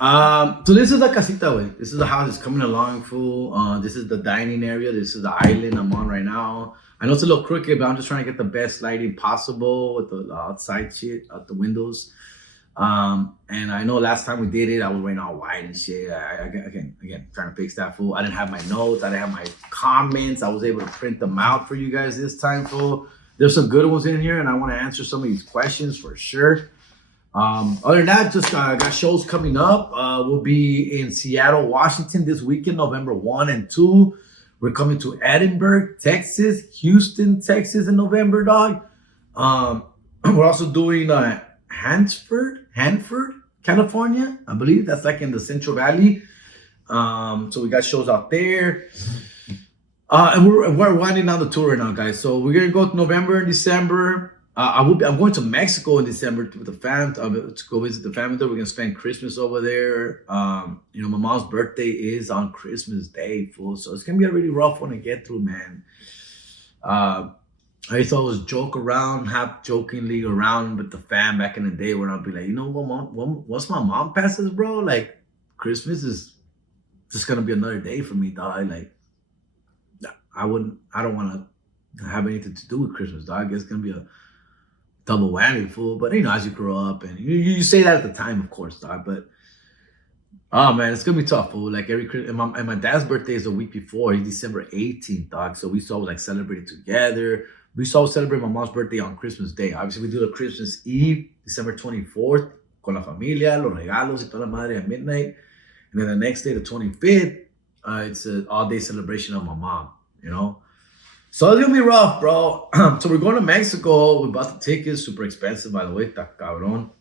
So this is the casita, way. This is the house that's coming along, fool. This is the dining area. This is the island I'm on right now. I know it's a little crooked, but I'm just trying to get the best lighting possible with the outside shit out the windows. And I know last time we did it, I was wearing all white and shit. Again, trying to fix that, fool. I didn't have my notes. I didn't have my comments. I was able to print them out for you guys this time, fool. There's some good ones in here, and I want to answer some of these questions for sure. Other than that, just got shows coming up. We'll be in Seattle, Washington this weekend, November 1 and 2. We're coming to Edinburgh, Texas, Houston, Texas in November, dog. We're also doing Hanford, California. I believe that's like in the Central Valley. So we got shows out there. And we're winding down the tour right now, guys. So we're gonna go to November and December. I'm going to Mexico in December with the fam to go visit the family there. We're gonna spend Christmas over there. My mom's birthday is on Christmas Day, fool. So it's gonna be a really rough one to get through, man. I used to always joke around, half jokingly around with the fam back in the day, where I'll be like, once my mom passes, bro, like Christmas is just gonna be another day for me, dog. Like, I don't want to have anything to do with Christmas, dog. It's gonna be a double whammy, fool. But as you grow up, and you say that at the time, of course, dog. But oh man, it's gonna be tough, fool. Like every Christmas, and my dad's birthday is the week before. He's December 18th, dog. So we used to always like celebrate it together. We used to always celebrate my mom's birthday on Christmas Day. Obviously, we do the Christmas Eve, December 24th, con la familia, los regalos y toda la madre at midnight. And then the next day, the 25th, it's an all-day celebration of my mom. So it's gonna be rough, bro. So we're going to Mexico. We bought the tickets, super expensive, by the way, ta cabrón.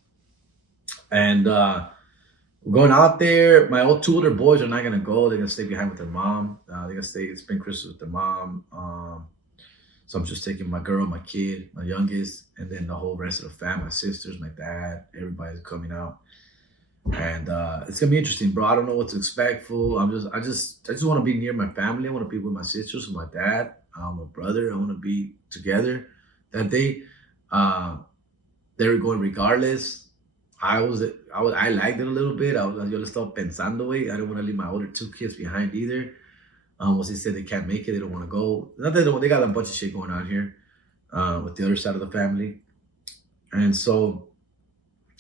And we're going out there. My two older boys are not gonna go. They're gonna stay behind with their mom. They're gonna spend Christmas with their mom. So I'm just taking my girl, my kid, my youngest, and then the whole rest of the family, my sisters, my dad, everybody's coming out. And it's gonna be interesting, bro. I don't know what to expect, fool. I just want to be near my family. I want to be with my sisters, with my dad, my brother. I want to be together that day. They were going regardless. I liked it a little bit. Yo le estaba pensando, way. I don't want to leave my older two kids behind either. Once they said they can't make it, they don't want to go. Not that they got a bunch of shit going on here with the other side of the family, and so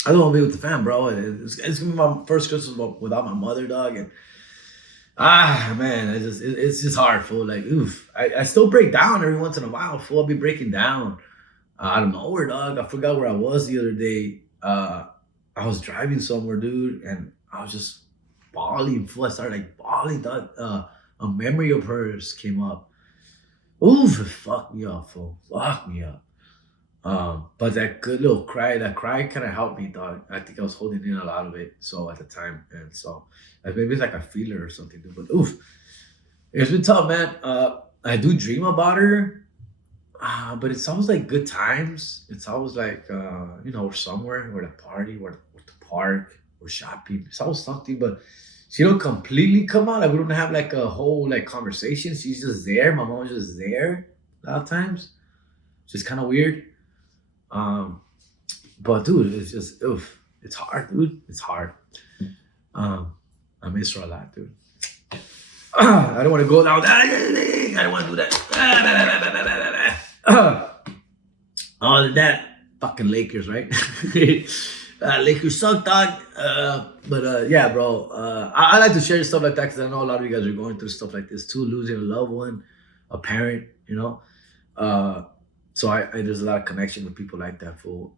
I don't want to be with the fam, bro. It's gonna be my first Christmas without my mother, dog. And man, it's just hard, fool. Like, oof. I still break down every once in a while, fool. I'll be breaking down out of nowhere, dog. I forgot where I was the other day. I was driving somewhere, dude, and I was just bawling, fool. I started like bawling, dog. A memory of hers came up. Oof, it fucked me up, fool. Fuck me up. But that good little cry, that cry kind of helped me, dog. I think I was holding in a lot of it, so at the time, and so maybe it's like I feel it or something, dude. But oof, it's been tough, man. I do dream about her, but it's always like good times. It's always like we're somewhere, we're at a party, we're at the park, we're shopping. It's always something, but she don't completely come out. Like we don't have like a whole like conversation. She's just there. My mom's just there a lot of times. It's just kind of weird. Um, but dude, it's just oof. It's hard, dude. It's hard. I miss her a lot, dude. I don't want to go down that. I don't want to do that. Other than that, fucking Lakers, right? Lakers suck, dog. But yeah, bro. I like to share stuff like that because I know a lot of you guys are going through stuff like this too, losing a loved one, a parent, So there's a lot of connection with people like that for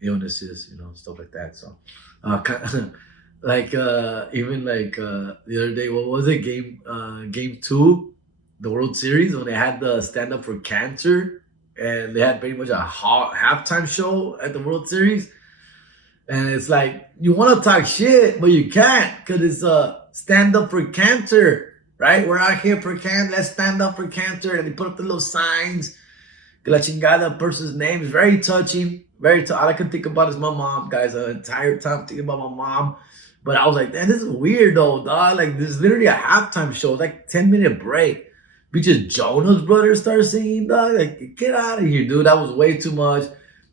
illnesses, stuff like that. So, even like the other day, what was it? Game 2, the World Series, when they had the stand up for cancer, and they had pretty much a halftime show at the World Series, and it's like you want to talk shit, but you can't because it's a stand up for cancer, right? We're out here for cancer. Let's stand up for cancer, and they put up the little signs. La chingada person's name is very touching. All I can think about is my mom, guys. The entire time thinking about my mom. But I was like, man, this is weird though, dog. Like, this is literally a halftime show. It's like 10-minute break. We just Jonas Brothers start singing, dog. Like, get out of here, dude. That was way too much.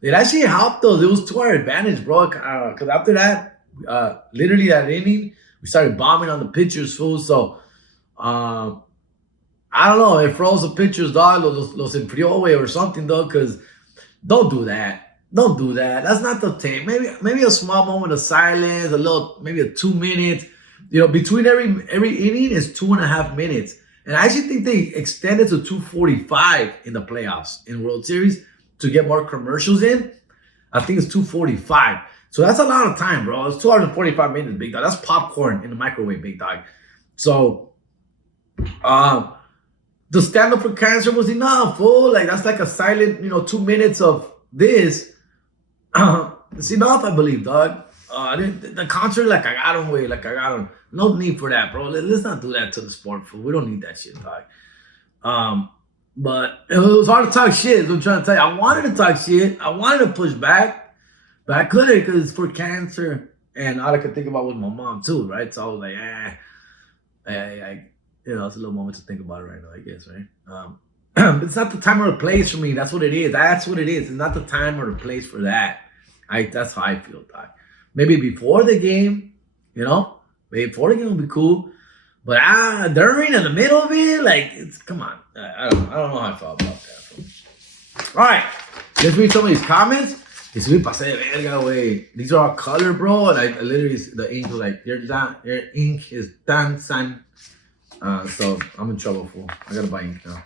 It actually helped us. It was to our advantage, bro. Because after that, literally that inning, we started bombing on the pitchers, fool. So, I don't know. It froze the pitchers, dog. Los enfrió, or something, though. Because don't do that. Don't do that. That's not the thing. Maybe a small moment of silence, maybe a 2 minutes. Between every inning is 2.5 minutes. And I actually think they extended to 2:45 in the playoffs in World Series to get more commercials in. I think it's 2:45. So that's a lot of time, bro. It's 2 hours and 45 minutes, big dog. That's popcorn in the microwave, big dog. So, the stand up for cancer was enough, fool. Like, that's like a silent, 2 minutes of this. It's enough, I believe, dog. The concert, like, I got him, no need for that, bro. Let's not do that to the sport, fool. We don't need that shit, dog. But it was hard to talk shit, is what I'm trying to tell you. I wanted to talk shit. I wanted to push back, but I couldn't because it's for cancer. And all I could think about was my mom, too, right? So I was like, it's a little moment to think about it right now, I guess, right? It's not the time or the place for me. That's what it is. It's not the time or the place for that. That's how I feel, doc. Maybe before the game, maybe before the game will be cool. But during, in the middle of it, like, come on. I don't know how I felt about that. All right, let's read some of these comments. It's me pasé de verga, güey. These are all color, bro. And I literally, the ink was like, your ink is tan san. So I'm in trouble, fool. I gotta buy ink now.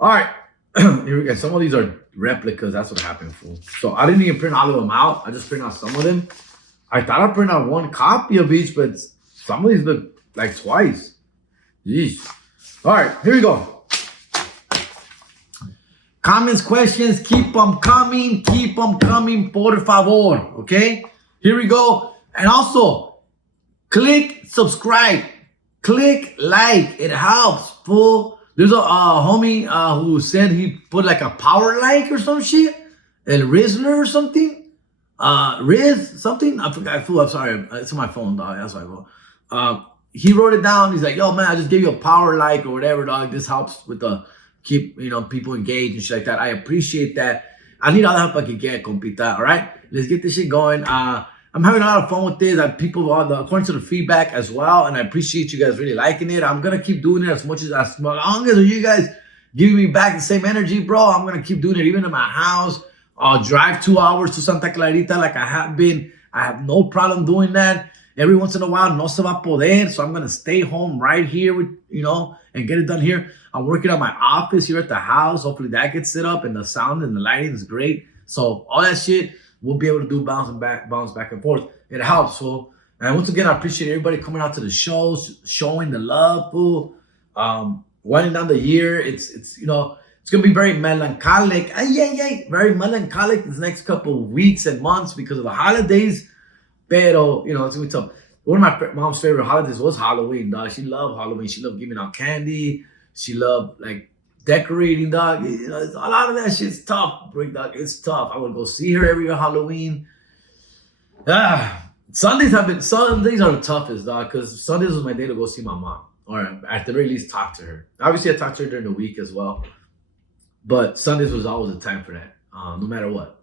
All right, here we go. Some of these are replicas. That's what happened, fool. So I didn't even print all of them out. I just print out some of them. I thought I'd print out one copy of each, but some of these look like twice. Yeesh. All right, here we go. Comments, questions, keep them coming, por favor. Okay, here we go. And also, click subscribe. Click like, it helps, fool. There's a homie who said he put like a power like or some shit. El Rizzler or something. Riz something. I forgot, fool. I'm sorry. It's on my phone, dog. That's why I go. He wrote it down. He's like, yo, man, I just gave you a power like or whatever, dog. This helps with the keep, people engaged and shit like that. I appreciate that. I need all the help I can get, compita. All right? Let's get this shit going. I'm having a lot of fun with this. People according to the feedback as well, and I appreciate you guys really liking it. I'm gonna keep doing it as long as you guys giving me back the same energy, bro. I'm gonna keep doing it even in my house. I'll drive 2 hours to Santa Clarita like I have been. I have no problem doing that. Every once in a while, no se va a poder, so I'm gonna stay home right here with and get it done here. I'm working on my office here at the house. Hopefully that gets set up and the sound and the lighting is great. So all that shit we'll be able to do bounce back and forth. It helps, fool. And once again, I appreciate everybody coming out to the shows, showing the love, fool. Winding down the year, it's It's going to be very melancholic. Very melancholic this next couple of weeks and months because of the holidays. Pero, you know, it's going to be tough. One of my mom's favorite holidays was Halloween, dog. She loved Halloween. She loved giving out candy. She loved, like, decorating, dog. You know, a lot of that shit's tough, Brick, dog. It's tough. I would go see her every Halloween. Sundays are the toughest, dog, because Sundays was my day to go see my mom. Or at the very least, talk to her. Obviously, I talked to her during the week as well. But Sundays was always a time for that, no matter what.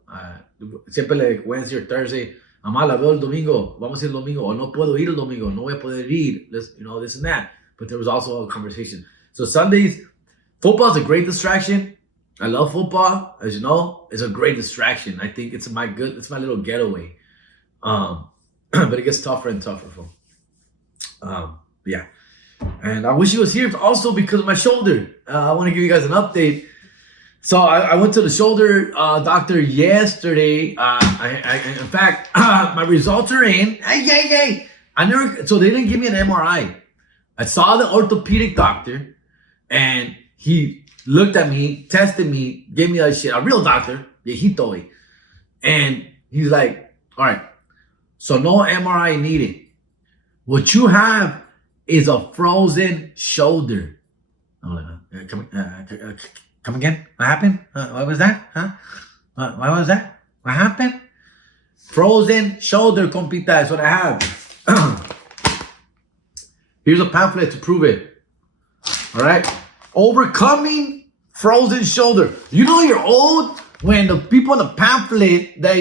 Siempre like Wednesday or Thursday, mamá, la veo el domingo, vamos a ir el domingo, o no puedo ir el domingo, no voy a poder ir, you know, this and that. But there was also a conversation. So Sundays, football is a great distraction. I love football, as you know. It's a great distraction. I think it's my little getaway. But it gets tougher and tougher for yeah. And I wish he was here also because of my shoulder. I want to give you guys an update. So I went to the shoulder doctor yesterday. In fact, my results are in. So they didn't give me an MRI. I saw the orthopedic doctor, and he looked at me, tested me, gave me that shit. A real doctor, viejito. And he's like, all right, so no MRI needed. What you have is a frozen shoulder. I'm like, come again? What happened? What was that? Huh? What was that? What happened? Frozen shoulder, compita. That's what I have. Here's a pamphlet to prove it. All right. Overcoming frozen shoulder. You know you're old when the people in the pamphlet that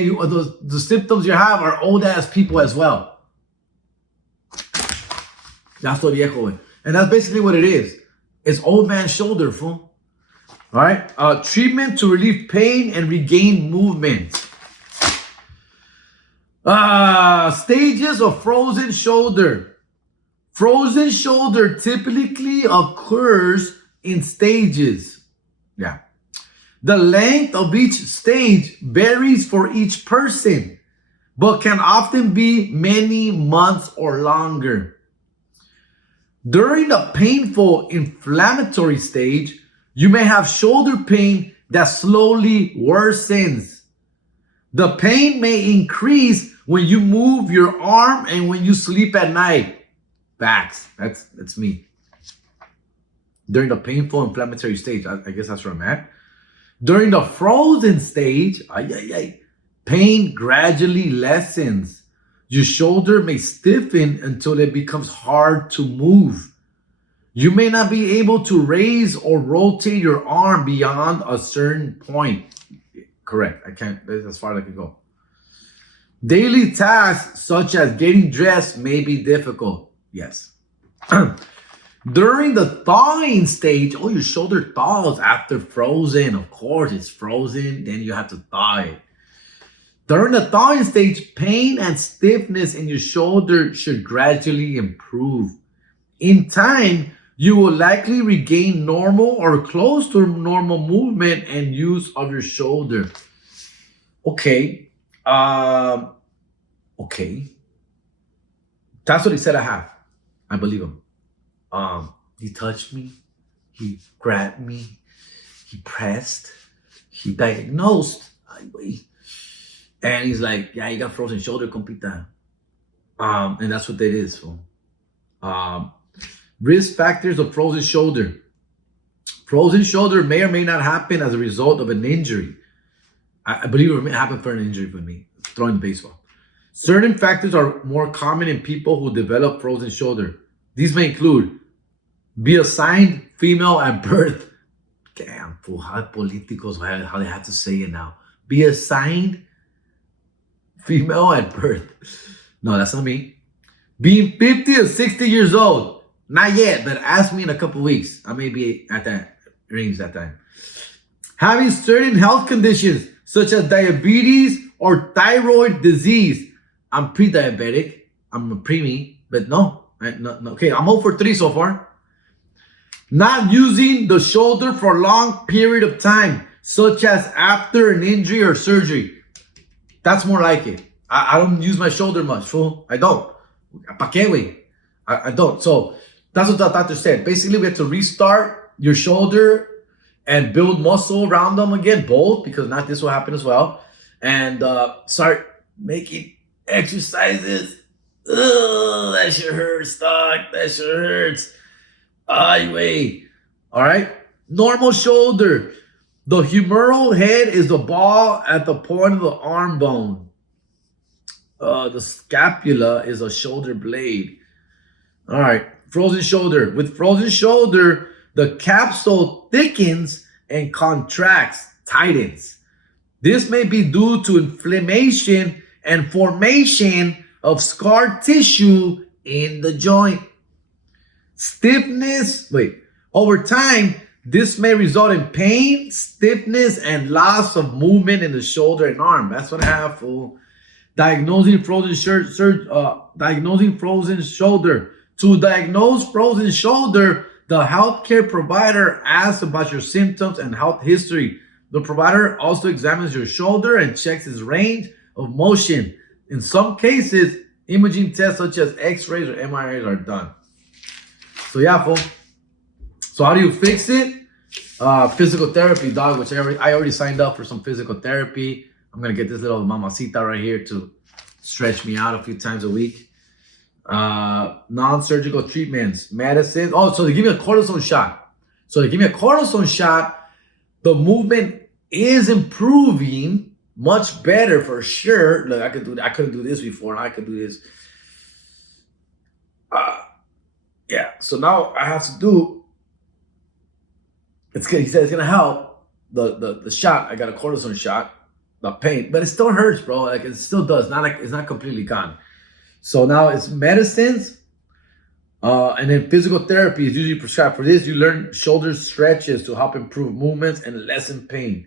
the symptoms you have are old ass people as well. That's what viejo. And that's basically what it is. It's old man shoulder, fool. All right. Treatment to relieve pain and regain movement. Stages of frozen shoulder. Frozen shoulder typically occurs in stages. Yeah. The length of each stage varies for each person, but can often be many months or longer. During the painful inflammatory stage, you may have shoulder pain that slowly worsens. The pain may increase when you move your arm and when you sleep at night. Facts. That's me. During the painful inflammatory stage, I guess that's where I'm at. During the frozen stage, pain gradually lessens. Your shoulder may stiffen until it becomes hard to move. You may not be able to raise or rotate your arm beyond a certain point. Correct. I can't. That's as far as I can go. Daily tasks such as getting dressed may be difficult. Yes. During the thawing stage, your shoulder thaws after frozen. Of course, it's frozen. Then you have to thaw it. During the thawing stage, pain and stiffness in your shoulder should gradually improve. In time, you will likely regain normal or close to normal movement and use of your shoulder. Okay. Okay. That's what he said I have. I believe him. He touched me. He grabbed me. He pressed. He diagnosed. And he's like, yeah, you got frozen shoulder, compita. And that's what that is. So, risk factors of frozen shoulder. Frozen shoulder may or may not happen as a result of an injury. I believe it may happen for an injury for me, throwing the baseball. Certain factors are more common in people who develop frozen shoulder. These may include be assigned female at birth. Damn, fool, how politicos, how they have to say it now. Be assigned female at birth. No, that's not me. Being 50 or 60 years old. Not yet, but ask me in a couple weeks. I may be at that range that time. Having certain health conditions such as diabetes or thyroid disease. I'm pre-diabetic. I'm a preemie, but no. Okay, I'm 0 for 3 so far. Not using the shoulder for a long period of time, such as after an injury or surgery. That's more like it. I don't use my shoulder much, fool. I don't. Pa' qué, güey? I don't. So that's what the doctor said. Basically, we have to restart your shoulder and build muscle around them again, both, because not this will happen as well. And start making exercises. Ugh, that shit hurts, dog. That shit hurts. Ay, wait. All right. Normal shoulder. The humeral head is the ball at the point of the arm bone. The scapula is a shoulder blade. All right. Frozen shoulder. With frozen shoulder, the capsule thickens and contracts, tightens. This may be due to inflammation and formation of scar tissue in the joint. Stiffness, over time, this may result in pain, stiffness, and loss of movement in the shoulder and arm. That's what I have, fool. Diagnosing frozen shoulder. To diagnose frozen shoulder, the healthcare provider asks about your symptoms and health history. The provider also examines your shoulder and checks its range of motion. In some cases, imaging tests such as X-rays or MRIs are done. So yeah, fool. So how do you fix it? Physical therapy, dog, which I already signed up for some physical therapy. I'm going to get this little mamacita right here to stretch me out a few times a week. Non-surgical treatments, medicine. Oh, so they give me a cortisone shot. The movement is improving much better for sure. Look, I couldn't do this before, and I could do this. Yeah. So now I have to do. He said it's gonna help the shot. I got a cortisone shot, the pain, but it still hurts, bro. Like it still does. It's not completely gone. So now it's medicines, and then physical therapy is usually prescribed for this. You learn shoulder stretches to help improve movements and lessen pain.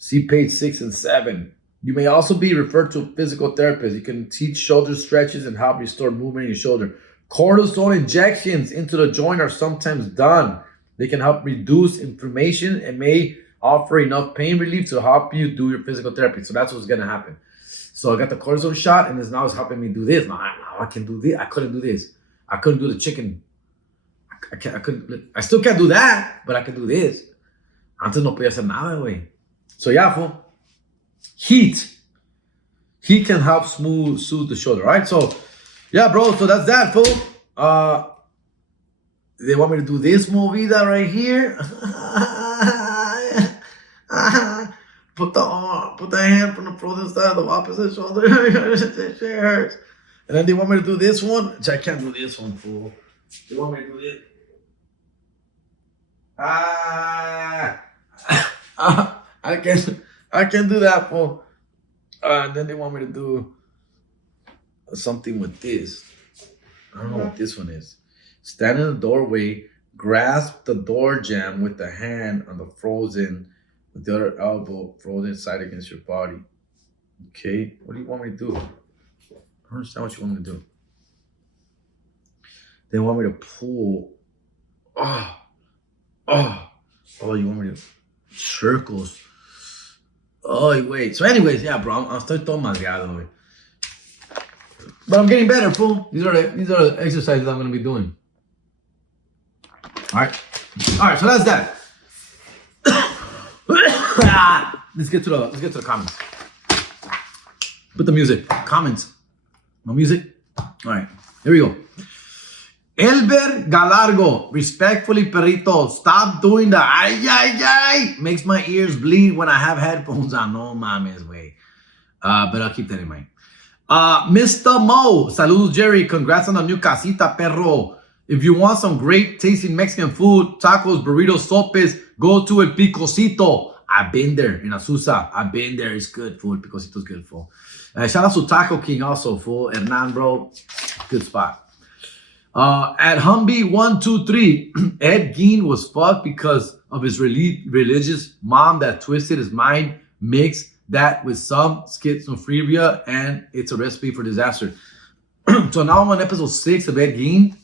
See page 6 and 7. You may also be referred to a physical therapist. You can teach shoulder stretches and help restore movement in your shoulder. Cortisone injections into the joint are sometimes done. They can help reduce inflammation and may offer enough pain relief to help you do your physical therapy. So that's what's going to happen. So I got the cortisone shot, and now it's helping me do this. Now I can do this. I couldn't do this. I couldn't do the chicken. I still can't do that, but I can do this. Antes no podía hacer nada, güey. So yeah, fool. Heat can help soothe the shoulder, right? So yeah, bro. So that's that, fool. They want me to do this movida right here. Put the hand from the frozen side of the opposite shoulder. It hurts. And then they want me to do this one, which I can't do this one, fool. They want me to do this. I can't do that, fool. And then they want me to do something with this. I don't know what this one is. Stand in the doorway, grasp the door jamb with the hand on the frozen, with the other elbow frozen side against your body. Okay, what do you want me to do? I don't understand what you want me to do. They want me to pull. Oh, you want me to circles. Oh, wait. So anyways, yeah, bro, I'm still todo masgado. But I'm getting better, fool. These are the exercises I'm going to be doing. All right, so that's that. Let's get to the comments. Put the music. Comments. No music? All right, here we go. Elber Galargo, respectfully, perrito, stop doing the ay. Makes my ears bleed when I have headphones on. No mames, way. But I'll keep that in mind. Mr. Mo, saludos, Jerry. Congrats on the new casita, perro. If you want some great tasting Mexican food, tacos, burritos, sopes, go to El Picosito. I've been there in Azusa. I've been there. It's good food. Picosito's good food. Shout out to Taco King also, fool. Hernan, bro. Good spot. At Humvee 123, Ed Gein was fucked because of his religious mom that twisted his mind, mixed that with some schizophrenia, and it's a recipe for disaster. So now I'm on episode 6 of Ed Gein.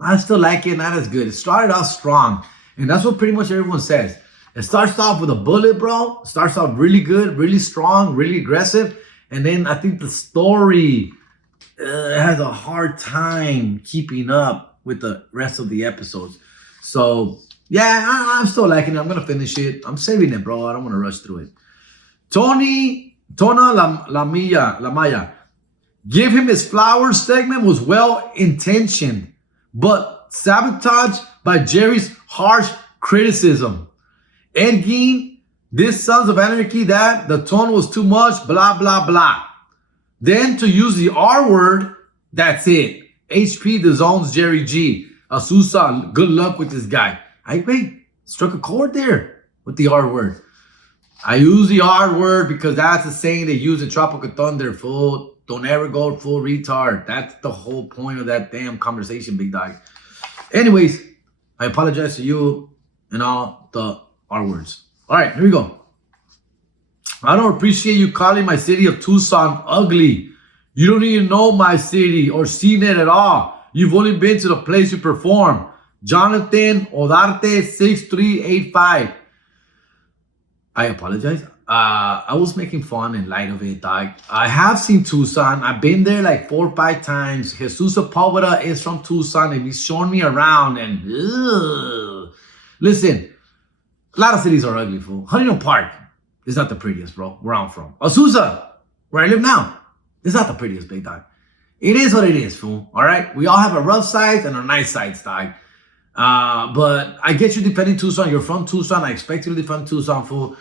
I still like it, not as good. It started off strong, and that's what pretty much everyone says. It starts off with a bullet, bro. It starts off really good, really strong, really aggressive, and then I think the story has a hard time keeping up with the rest of the episodes. So Yeah, I'm still liking it. I'm gonna finish it. I'm saving it, bro. I don't want to rush through it. Tona La Maya. Give him his flowers segment was well intentioned, but sabotaged by Jerry's harsh criticism. Ed Gein, this Sons of Anarchy, that the tone was too much, blah, blah, blah. Then to use the R word, that's it. HP the zones Jerry G. Asusa, good luck with this guy. Wait, struck a chord there with the R word. I use the R word because that's the saying they use in Tropical Thunder, fool. Don't ever go full retard. That's the whole point of that damn conversation, big dog. Anyways, I apologize to you and all the R words. All right, here we go. I don't appreciate you calling my city of Tucson ugly. You don't even know my city or seen it at all. You've only been to the place you perform. Jonathan Odarte 6385. I apologize. I was making fun in light of it, dog. I have seen Tucson. I've been there like 4 or 5 times. Jesus Sepulveda is from Tucson and he's shown me around and listen, a lot of cities are ugly, fool. Huntington Park is not the prettiest, bro, where I'm from. Azusa, where I live now, is not the prettiest, big dog. It is what it is, fool. All right? We all have our rough sides and our nice sides, dog. But I get you defending Tucson. You're from Tucson. I expect you to defend Tucson, fool.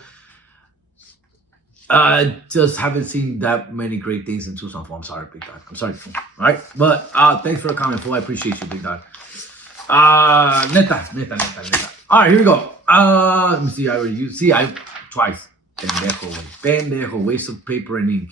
Just haven't seen that many great things in Tucson, fool. I'm sorry, big dog. I'm sorry, fool. All right? But thanks for the comment, fool. I appreciate you, big dog. Neta. All right, here we go. Let me see. I twice. Pendejo, waste of paper and ink.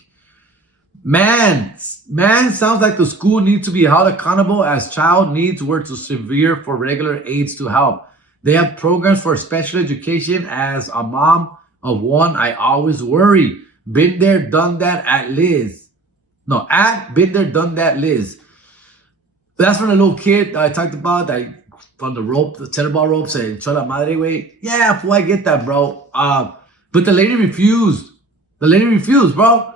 Man, sounds like the school needs to be held accountable as child needs were too severe for regular aids to help. They have programs for special education. As a mom of one, I always worry. Been there, done that at Liz. No, been there, done that Liz. That's from the little kid I talked about, that from the rope, the tetherball ropes, and chola madre way. Yeah, fool, I get that, bro. But the lady refused. Bro.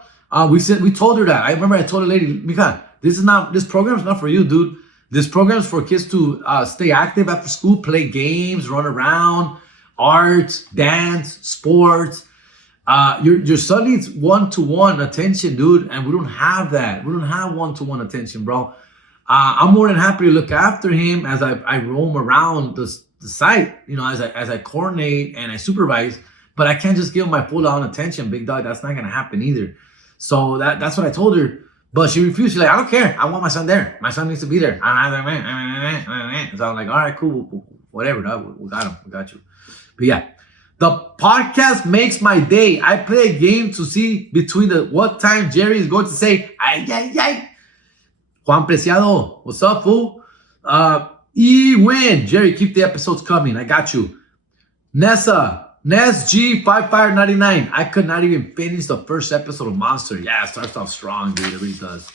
We told her that. I remember I told the lady, Mika, this program's not for you, dude. This program's for kids to stay active after school, play games, run around, art, dance, sports. Your son needs one-to-one attention, dude, and we don't have that. We don't have one-to-one attention, bro. I'm more than happy to look after him as I roam around the site, as I coordinate and I supervise. But I can't just give him my full-on attention, big dog. That's not gonna happen either. So that's what I told her. But she refused. She's like, I don't care. I want my son there. My son needs to be there. So I'm like, all right, cool. Whatever, dog. We got him. We got you. But yeah, the podcast makes my day. I play a game to see between what time Jerry is going to say, ay. Juan Preciado, what's up, fool? Win. Jerry, keep the episodes coming. I got you. Ness G5599. I could not even finish the first episode of Monster. Yeah, it starts off strong, dude. It really does.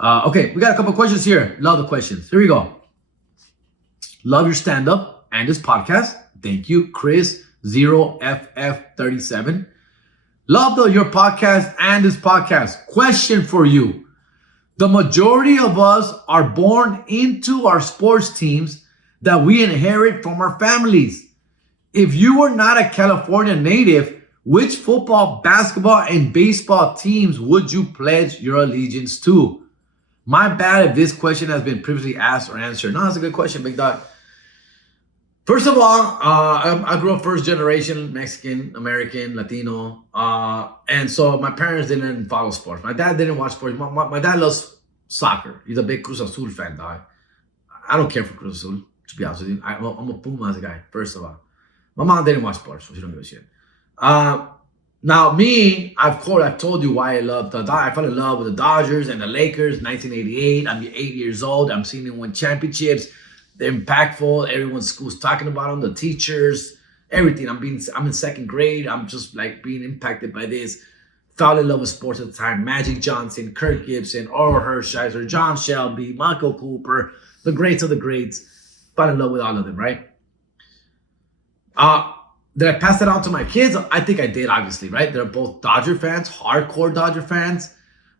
Okay, we got a couple questions here. Love the questions. Here we go. Love your stand-up and this podcast. Thank you, Chris 0FF37. Love your podcast and this podcast. Question for you. The majority of us are born into our sports teams that we inherit from our families. If you were not a California native, which football, basketball, and baseball teams would you pledge your allegiance to? My bad if this question has been previously asked or answered. No, that's a good question, big dog. First of all, I grew up first generation Mexican, American, Latino. And so my parents didn't follow sports. My dad didn't watch sports. My dad loves soccer. He's a big Cruz Azul fan, dog. I don't care for Cruz Azul, to be honest with you. I'm a Pumas guy, first of all. My mom didn't watch sports, so she don't give a shit. Now, me, I've told you why I love I fell in love with the Dodgers and the Lakers, 1988. I'm 8 years old. I'm seeing them win championships. They're impactful. Everyone's school's talking about them, the teachers, everything. I'm in second grade. I'm just like being impacted by this. Fell in love with sports at the time. Magic Johnson, Kirk Gibson, Oral Hershiser, John Shelby, Michael Cooper, the greats of the greats. Fell in love with all of them, right? Did I pass that on to my kids? I think I did, obviously, right? They're both Dodger fans, hardcore Dodger fans.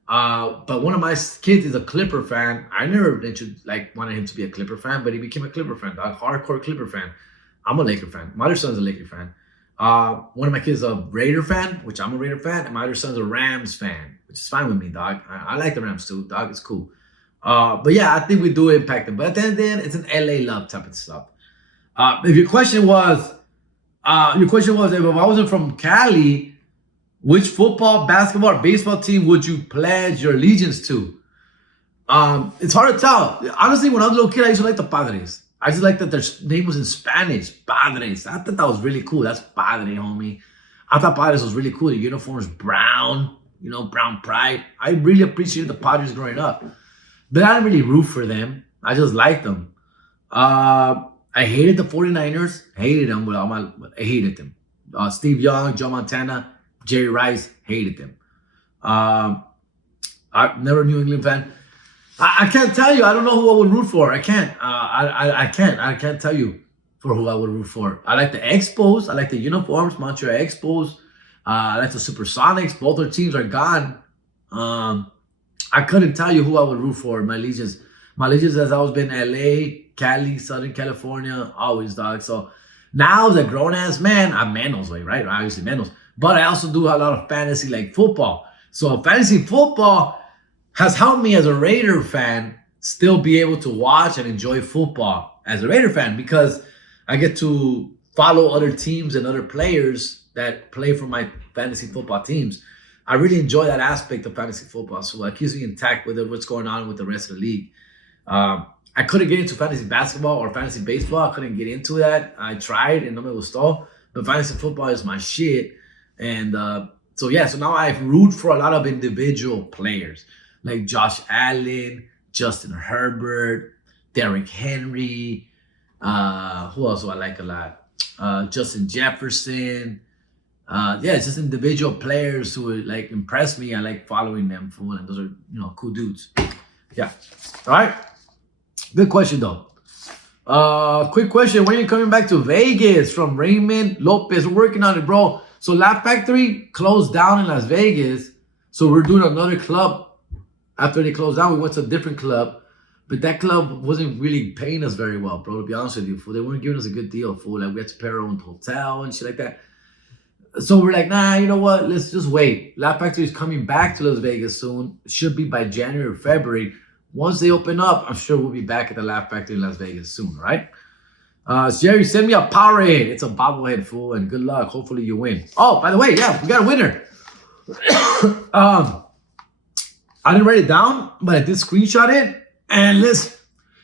But one of my kids is a Clipper fan. I never wanted him to be a Clipper fan, but he became a Clipper fan, a hardcore Clipper fan. I'm a Laker fan. My other son's a Laker fan. One of my kids is a Raider fan, which I'm a Raider fan, and my other son's a Rams fan, which is fine with me, dog. I like the Rams too, dog. It's cool. But yeah, I think we do impact them. But at the end of the day, it's an LA love type of stuff. If your question was if I wasn't from Cali, which football, basketball, or baseball team would you pledge your allegiance to? It's hard to tell. Honestly, when I was a little kid, I used to like the Padres. I just like that their name was in Spanish, Padres. I thought that was really cool. That's Padre, homie. I thought Padres was really cool. The uniform's brown, brown pride. I really appreciated the Padres growing up. But I didn't really root for them. I just liked them. I hated the 49ers. Hated them with all I hated them. Steve Young, Joe Montana, Jerry Rice, hated them. I'm never a New England fan. I can't tell you. I don't know who I would root for. I can't. I can't tell you for who I would root for. I like the Expos. I like the uniforms, Montreal Expos. I like the Supersonics. Both their teams are gone. I couldn't tell you who I would root for. My allegiance has always been LA, Cali, Southern California, always, dog. So now as a grown-ass man, I'm Manos way, right? Obviously Manos. But I also do a lot of fantasy like football. So fantasy football has helped me as a Raider fan still be able to watch and enjoy football as a Raider fan because I get to follow other teams and other players that play for my fantasy football teams. I really enjoy that aspect of fantasy football. So it keeps me intact with what's going on with the rest of the league. I couldn't get into fantasy basketball or fantasy baseball. I couldn't get into that. I tried and no me gustó. But fantasy football is my shit. And so now I root for a lot of individual players like Josh Allen, Justin Herbert, Derrick Henry. Who else do I like a lot? Justin Jefferson. It's just individual players who like impress me. I like following them for one. And those are cool dudes. Yeah. All right. Good question though. Quick question. When are you coming back to Vegas? From Raymond Lopez. We're working on it, bro. So Laugh Factory closed down in Las Vegas. So we're doing another club. After they closed down, we went to a different club. But that club wasn't really paying us very well, bro, to be honest with you. Fool. They weren't giving us a good deal, fool. Like we had to pay our own hotel and shit like that. So we're like, nah, you know what? Let's just wait. Laugh Factory is coming back to Las Vegas soon. It should be by January or February. Once they open up, I'm sure we'll be back at the Laugh Factory in Las Vegas soon, right? Jerry, send me a Powerade. It's a bobblehead, fool, and good luck. Hopefully you win. Oh, by the way, yeah, we got a winner. I didn't write it down, but I did screenshot it. And let's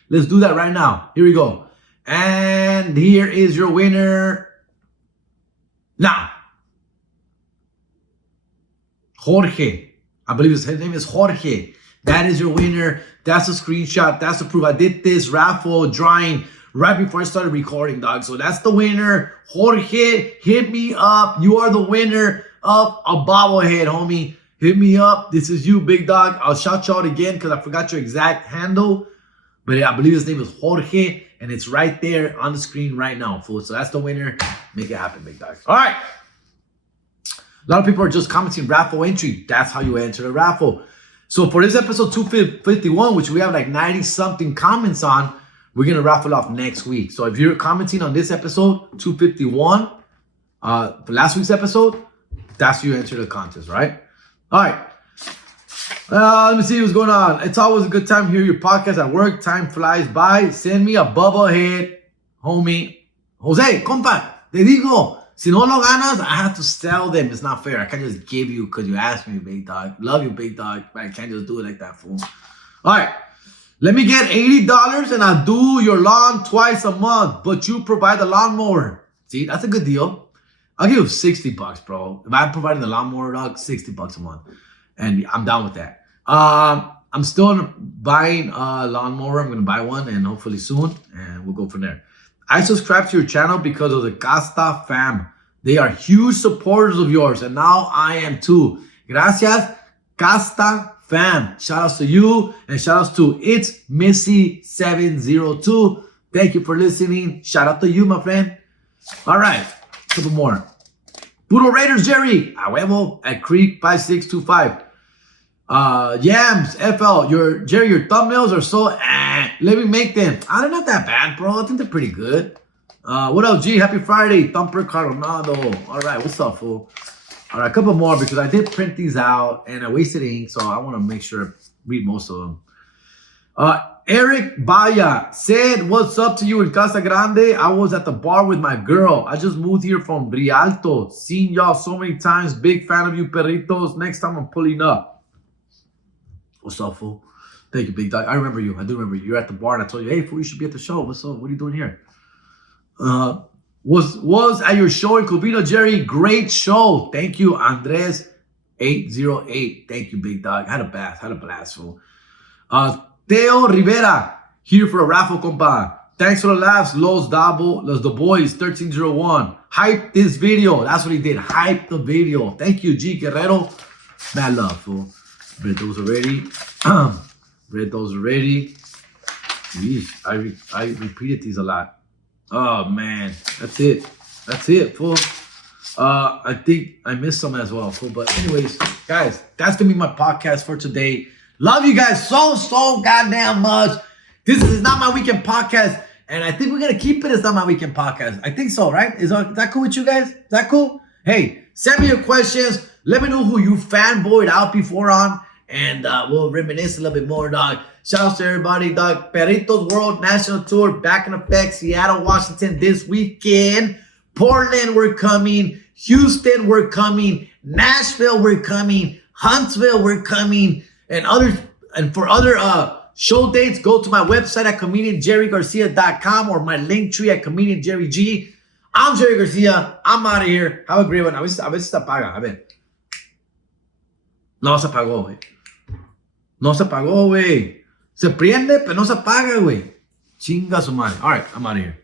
do that right now. Here we go. And here is your winner. Now, Jorge. I believe his name is Jorge. That is your winner. That's a screenshot. That's the proof. I did this raffle drawing right before I started recording, dog. So that's the winner. Jorge, hit me up. You are the winner of a bobblehead, homie. Hit me up. This is you, big dog. I'll shout you out again because I forgot your exact handle. But yeah, I believe his name is Jorge. And it's right there on the screen right now, fool. So that's the winner. Make it happen, big dog. All right. A lot of people are just commenting raffle entry. That's how you enter the raffle. So for this episode 251, which we have like 90-something comments on, we're going to raffle off next week. So if you're commenting on this episode, 251, for last week's episode, that's you enter the contest, right? All right. Let me see what's going on. It's always a good time to hear your podcast at work. Time flies by. Send me a bubblehead, homie. Jose, compa, te digo, si no lo ganas, I have to sell them. It's not fair. I can't just give you because you asked me, big dog. Love you, big dog, but I can't just do it like that, fool. All right. Let me get $80 and I'll do your lawn twice a month, but you provide the lawnmower. See, that's a good deal. I'll give you $60, bro. If I'm providing the lawnmower, dog, $60 a month. And I'm down with that. I'm still buying a lawnmower. I'm going to buy one and hopefully soon. And we'll go from there. I subscribe to your channel because of the Casta fam. They are huge supporters of yours. And now I am too. Gracias, Casta fam. Shout outs to you. And shout outs to It's Missy702. Thank you for listening. Shout out to you, my friend. All right. Couple more. Puro Raiders, Jerry. A huevo at Creek 5625. Yams, FL. Your thumbnails are so Let me make them. They're not that bad, bro. I think they're pretty good. What else, G? Happy Friday. Thumper Coronado. All right, what's up, fool? All right, a couple more because I did print these out and I wasted ink, so I want to make sure I read most of them. Eric Baya said, what's up to you in Casa Grande? I was at the bar with my girl. I just moved here from Rialto. Seen y'all so many times. Big fan of you, perritos. Next time I'm pulling up. What's up, fool? Thank you, big dog. I remember you. I do remember you. You're at the bar and I told you, hey, fool, you should be at the show. What's up? What are you doing here? Was at your show in Cubino, Jerry. Great show. Thank you, Andres 808. Thank you, big dog. Had a blast, fool. Teo Rivera here for a raffle, compa. Thanks for the laughs, Los the boys 1301. Hype this video. That's what he did. Hype the video. Thank you, G Guerrero. Mad love, fool. Read those already. Read those already. Jeez, I repeated these a lot. Oh man, that's it, fool. I think I missed some as well, fool. But anyways, guys, that's gonna be my podcast for today. Love you guys so goddamn much. This is Not My Weekend podcast, and I think we're gonna keep it as Not My Weekend podcast. I think so, right? Is that cool with you guys? Is that cool? Hey, send me your questions. Let me know who you fanboyed out before on, and we'll reminisce a little bit more, dog. Shout out to everybody, dog. Perritos World National Tour back in effect. Seattle, Washington this weekend. Portland, we're coming. Houston, we're coming. Nashville, we're coming. Huntsville, we're coming. And for other show dates, go to my website at comedianjerrygarcia.com or my link tree at comedianjerryg. I'm Jerry Garcia. I'm out of here. Have a great one. A veces se apaga. A ver. No se apagó, güey. No se apagó, güey. Se prende, pero no se apaga, güey. Chinga su madre. All right, I'm out of here.